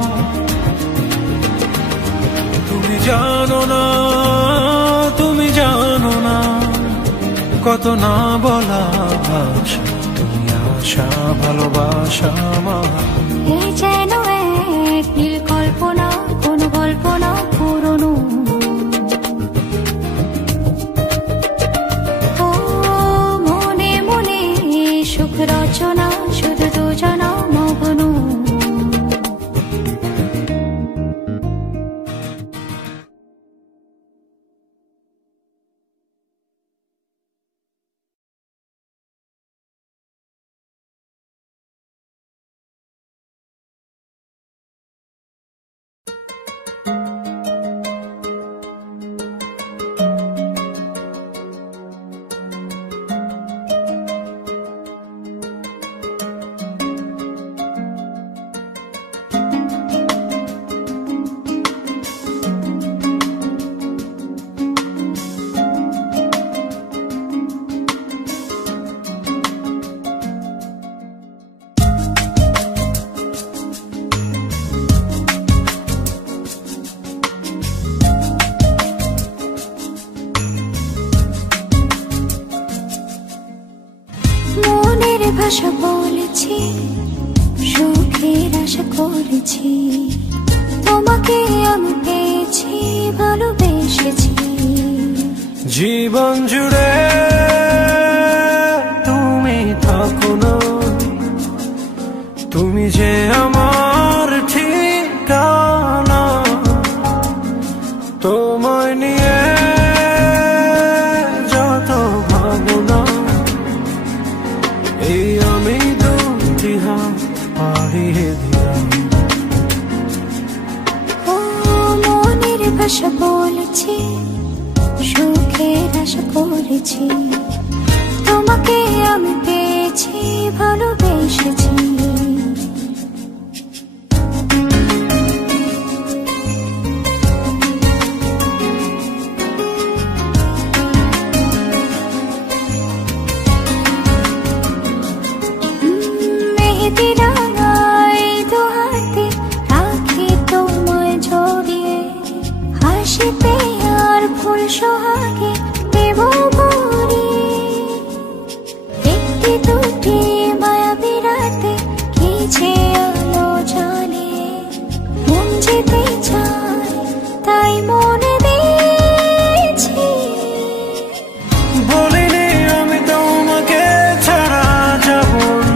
তুমি জানো না, তুমি জানো না, কত না বলা ভাষা, তুমি আশা ভালোবাসা আমার। এই যেন এক নীল কল্পনা, কোন গল্প না পুরনো। ও মনে মনে সুখ রচনা, শুধু দুজনা মগ্ন। ভাষা বলেছি, সুখের আশা করেছি, তোমাকে আমি পেয়েছি, ভালোবেসেছি। জীবন জুড়ে যে আমার ঠিকানা, তোমায় নিয়ে যত ভাবনা, এই আমি দুটি হাত বাড়িয়ে দিলাম। ও মনের ভাষা বলেছি, সুখের আশা করেছি, তোমাকে আমি পেয়েছি, ভালোবেসেছি। মেহেদি রাঙাই দু হাতে রাখি তোমায় জড়িয়ে, হাসিতে আর ফুল সোহাগে দেব ভরিয়ে। একটি দুটি মায়াবী রাতে কি যে আলো জ্বালিয়ে, মন যেতে চায় তাই মনে দিয়েছি। বলিনি আমি তোমাকে ছাড়া যাব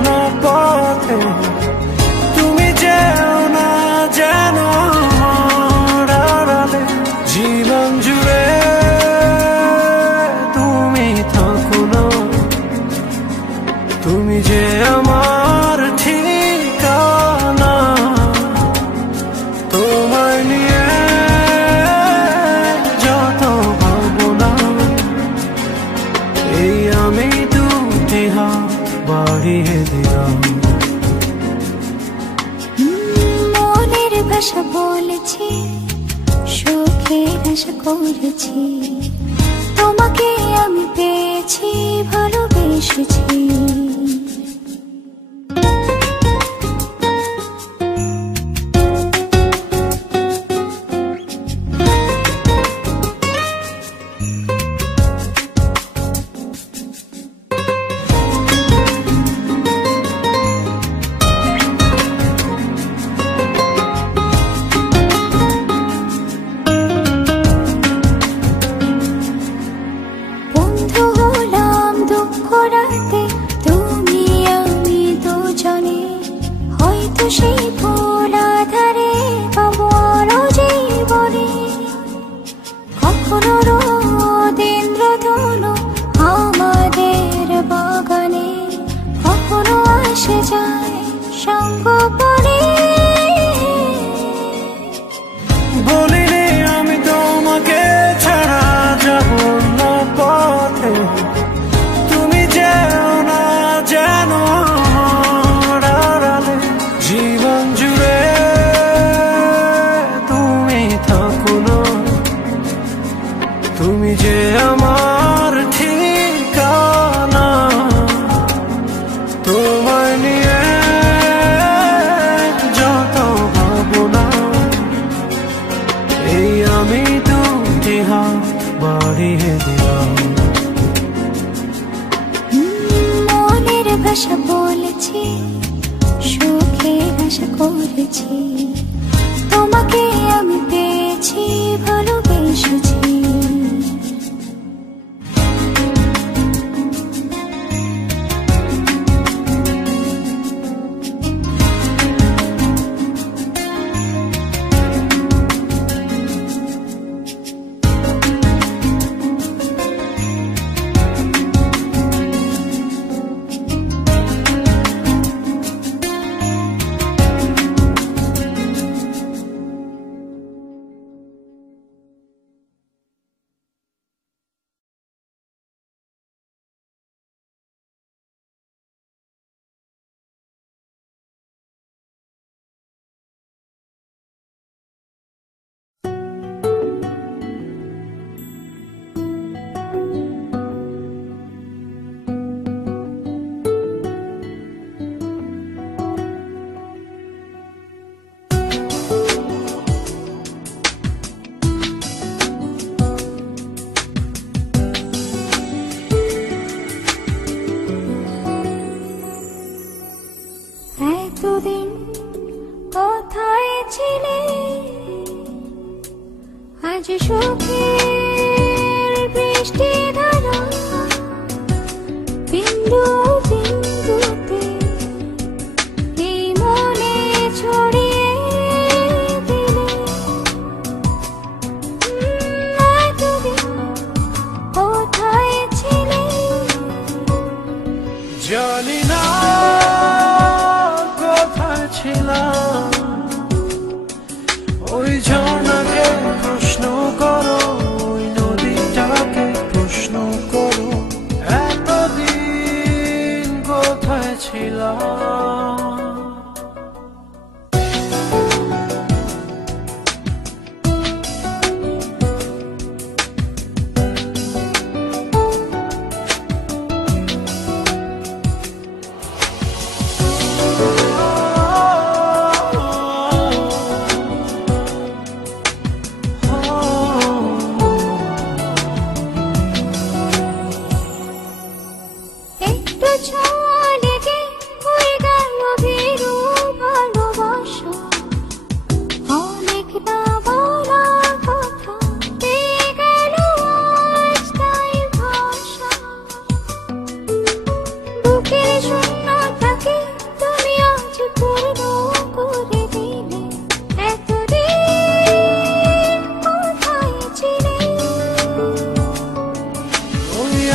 না পথে, তুমি যেও না যেন আমার আড়ালে। জীবন জুড়ে তুমি থাকো না, তুমি যে আমার ঠিকানা, তোমায় নিয়ে যত ভাবনা, এই আমি দুটি হাত বাড়িয়ে দিলাম। মনের ভাষা বলেছি, সুখের আশা করেছি, তোমাকে আমি পেয়েছি, ভালোবেসেছি। বন্ধু হলাম দুঃখ রাতে, তুমি আমি দুজনে, হয়তো সেই ফুল আধারে পাবো আরো জীবনে। কখনো রোদ ইন্দ্রধনু আমাদের বাগানে, কখনো আসে যায় সঙ্গ পরে। বলিনি আমি তোমাকে ছাড়া যাব না পথে, তুমি যেও না যেন আমার আড়ালে। জীবন জুড়ে তুমি থাকো না, তুমি যে আমার ঠিকানা, তোমায় নিয়ে যত ভাবনা, এই আমি দুটি হাত বাড়িয়ে দিলাম। মনের ভাষা বলেছি, সুখের আশা করেছি, তোমাকে আমি পেয়েছি, ভালোবেসেছি। এতদিন কোথায় ছিলে, আজ সুখের বৃষ্টি ধারা, বিন্দু বিন্দুতে এই মনে ছিলাম।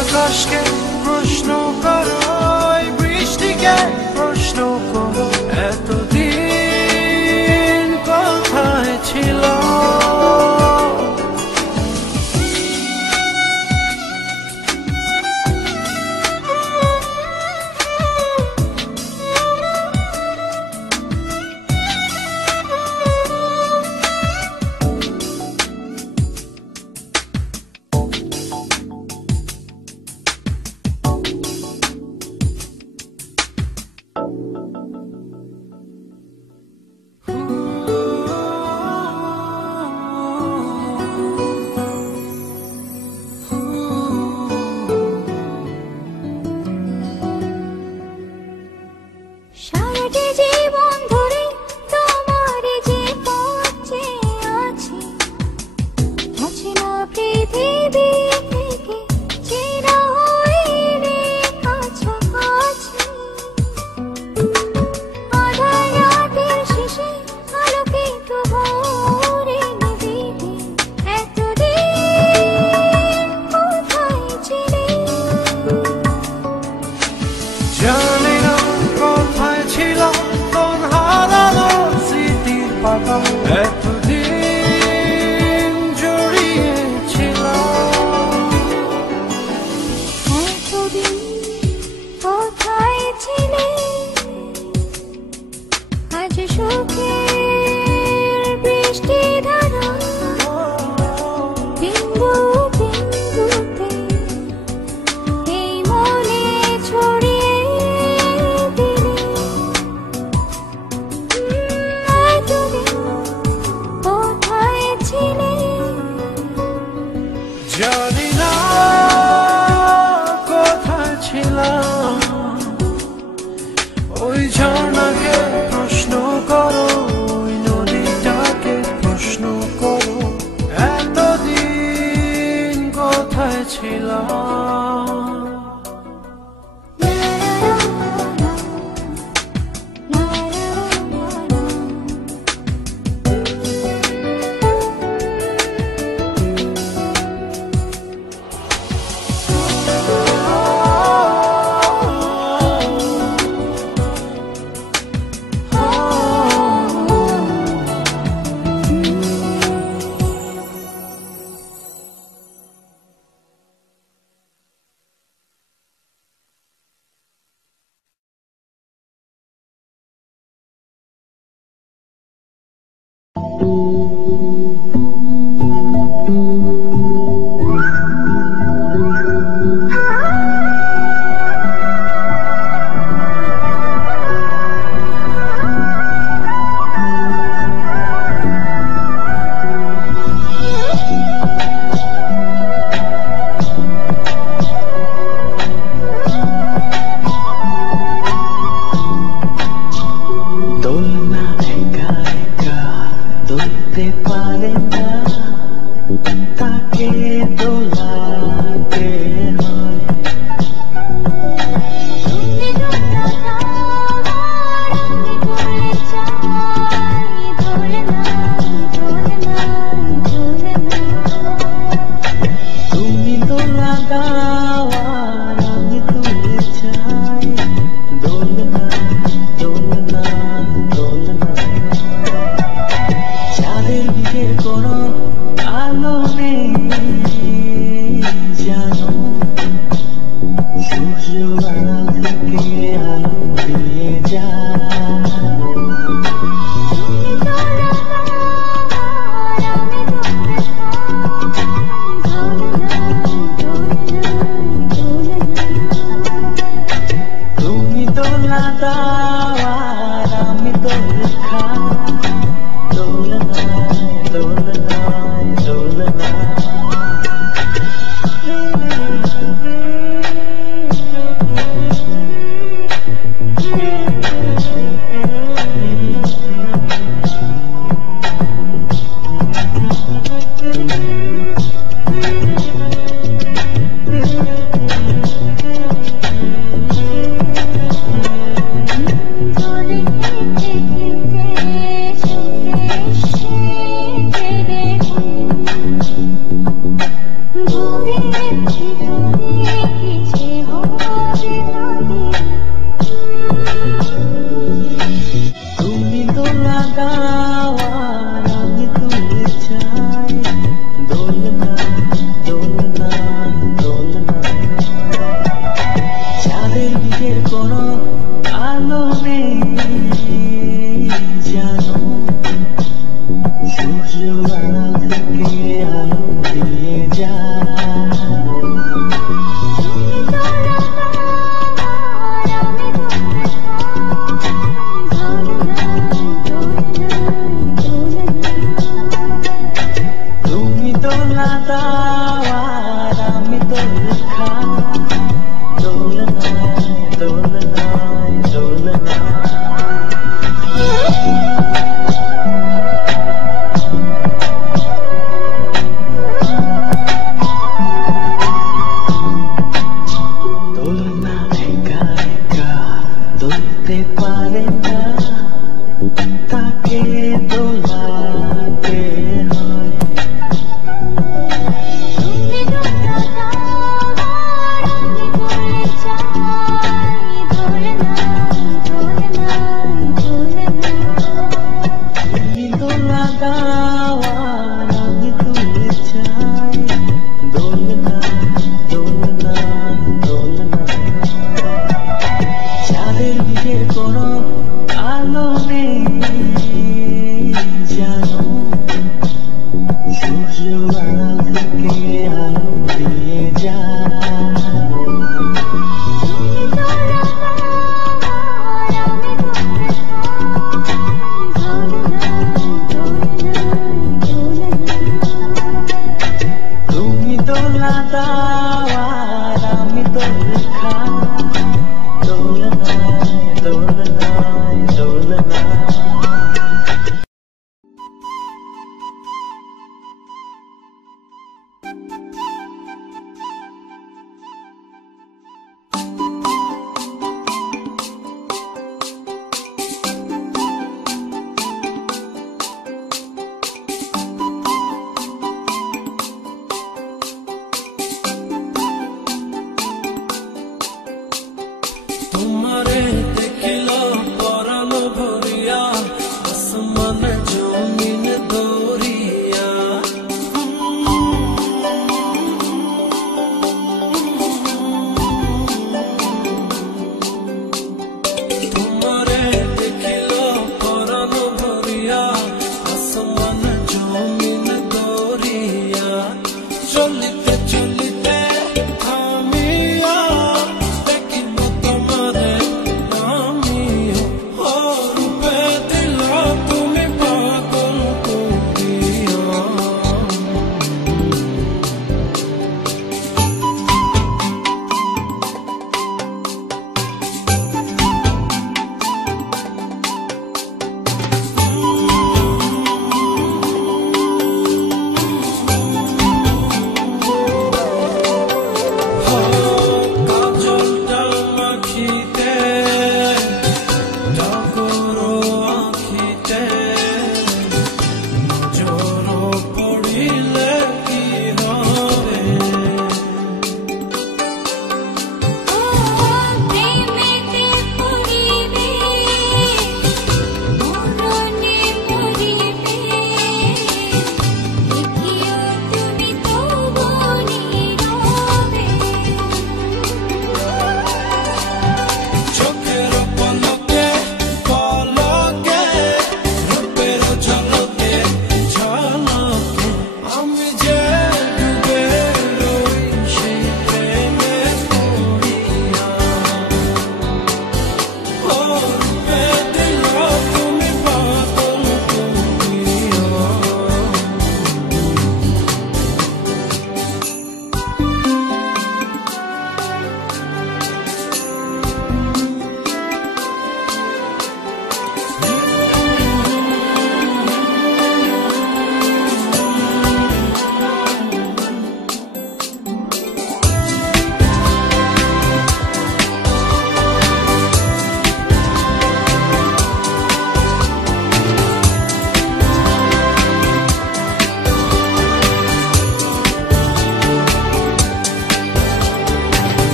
আকাশকে প্রশ্ন করো, বৃষ্টিকে প্রশ্ন করো, এতদিন কোথায় ছিল? সারাটি জীবন ধরে তোমার যে পথে আছি, অচেনা পৃথিবী থেকে চেনা হইলে কাছাকাছি। আধার রাতের শেষে আলোকিত ভোরে নিবিড়ে, এতদিন কোথায় ছিলে? জানি না কোথায় ছিল কোন হারানো স্মৃতির পাতা, এতদিন জড়িয়েছিল। এতদিন কোথায় ছিলে? আজ সুখের বৃষ্টি ধারা বিন্দু বিন্দুতে এই মনে ছড়িয়ে দিলে। এতদিন কোথায় ছিলে? জানি না কোথায় ছিলাম। ওই ঝর্ণাকে প্রশ্ন করো, ওই নদীটাকে প্রশ্ন করো, এতদিন কোথায় ছিলাম। সূর্য থেকে আলো দাওয়ার আমি দোল খাই দোলনায় দোলনায় দোলনায়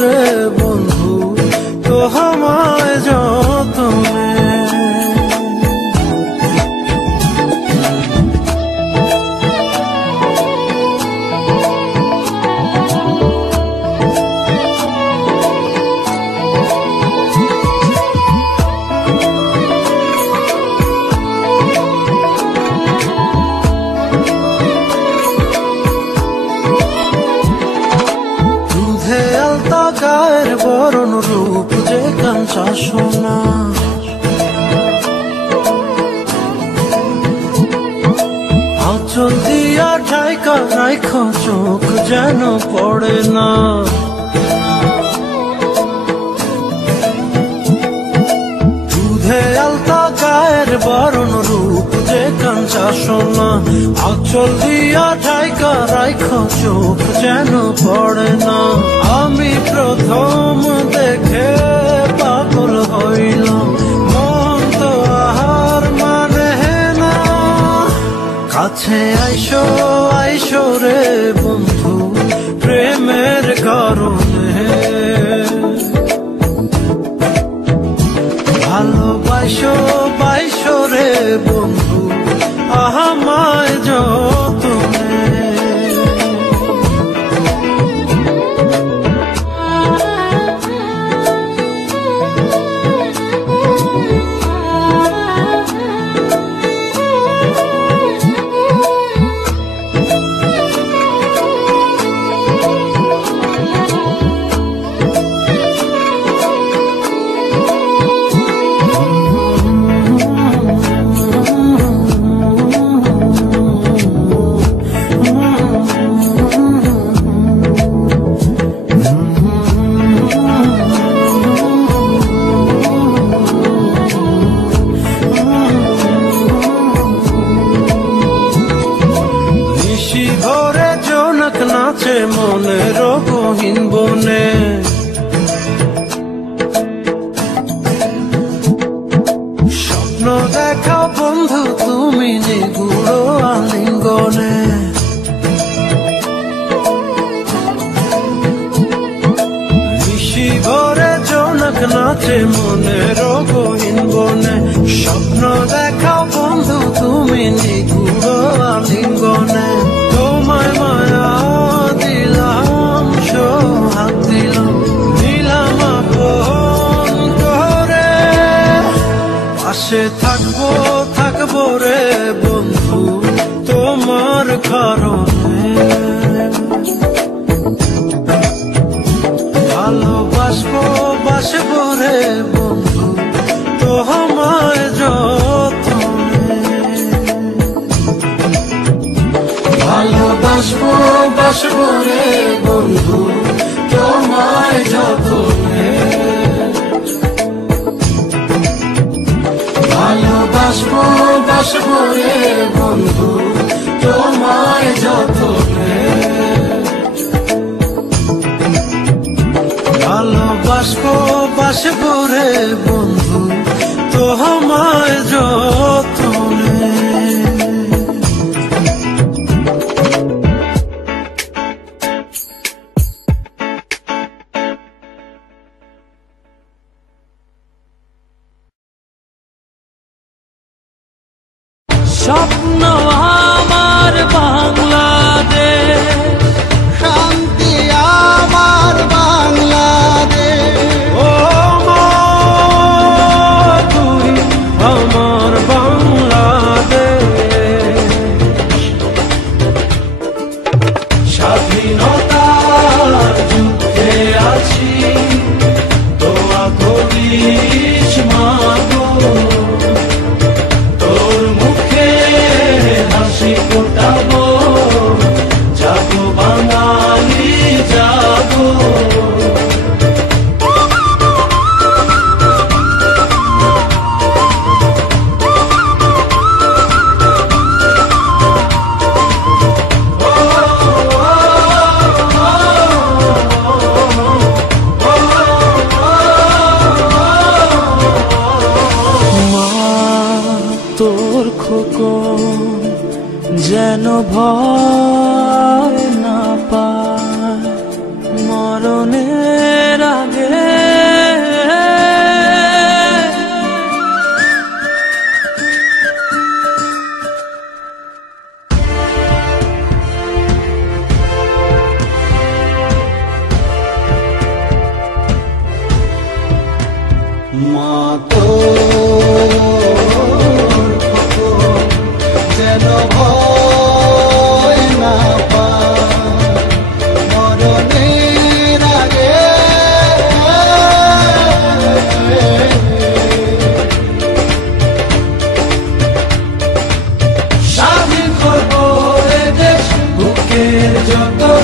রে বন্ধু তোমায় যতনে। গায়ের বরণ রূপ যে কাঞ্চা সোনা, আঁচল দিয়া ঢাইকা রাইখো চোখ যেন পড়ে না। দুধে আলতা গায়ের বরণ রূপ যে কাঞ্চা সোনা, আঁচল দিয়া ঢাইকা রাইখো চোখ যেন পড়ে না। আমি প্রথম দেখে পাগল হইলাম, মন তো আহার মানে না। কাছে আইসো আইসো রে বন্ধু প্রেমের কারণে, ভালোবাসো বাইসো রে বন্ধু আমায় যতনে। নাচে মনের গহীন বনে, স্বপ্ন দেখা বন্ধু তুমি নিগুড় আলিঙ্গনে। নিশি ভরে জোনাক নাচে মনের গহীন বনে, স্বপ্ন দেখা বন্ধু তুমি নিগুড় আলিঙ্গনে। তোমায় মায়া দিলাম সোহাগ দিলাম, দিলাম আপন করে। পাশে থাকবো থাকবো রে বন্ধু তোমার কারণে, ভালোবাসবো বাসবো রে বন্ধু তোমায় যতনে। ভালোবাসবো বাসবো রে বন্ধু তোমায় যতনে, ভালোবাসবো বাসবো রে বন্ধু তোমায় যতনে, ভালোবাসবো বাসবো রে বন্ধু তোমায় যতনে। স্বপ্ন আমার বাংলাদেশ, শান্তি আমার বাংলাদেশ। ও মা তুই আমার বাংলাদেশ। স্বাধীনতার যুদ্ধে আছি দোয়া করিস মা গো, তোর মুখে হাসি ফোটাবো, জাগো বাঙালি জাগো। তোর খোকন যেন ভয় না পায়, মরণে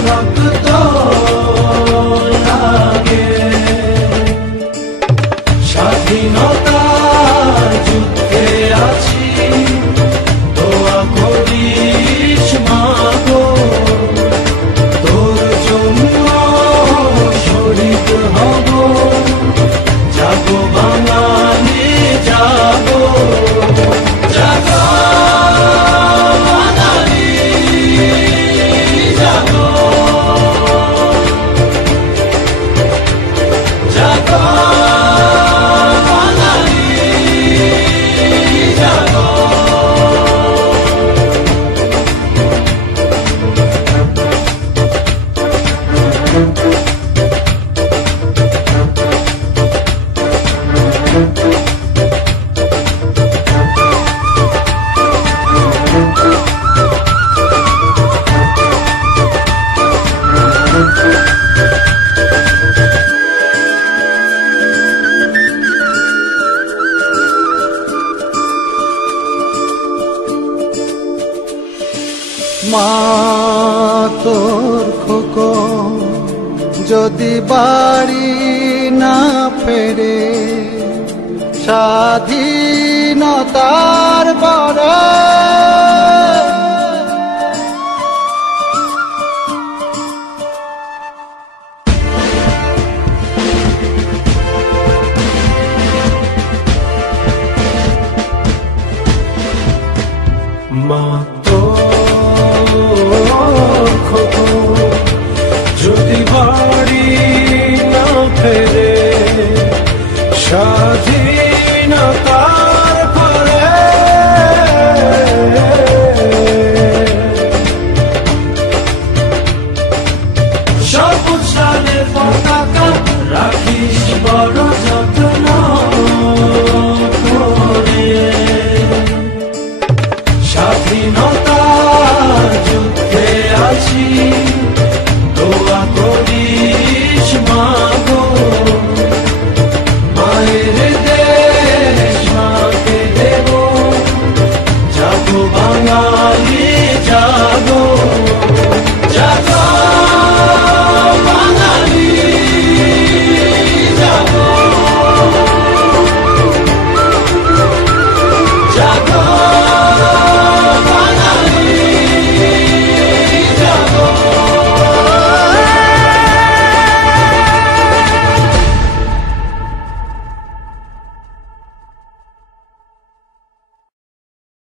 রক্ত লাগে। স্বাধীনতার যুদ্ধে আছি, দোয়া করিস মাগো, তোর জন্য শহীদ হব, যাবো বাঙালি যাবো, যাবো বাঙালি যাবো, যাবো বাঙালি যাবো। মা তোর খোকন যদি বাড়ি না ফেরে, স্বাধীনতার পরে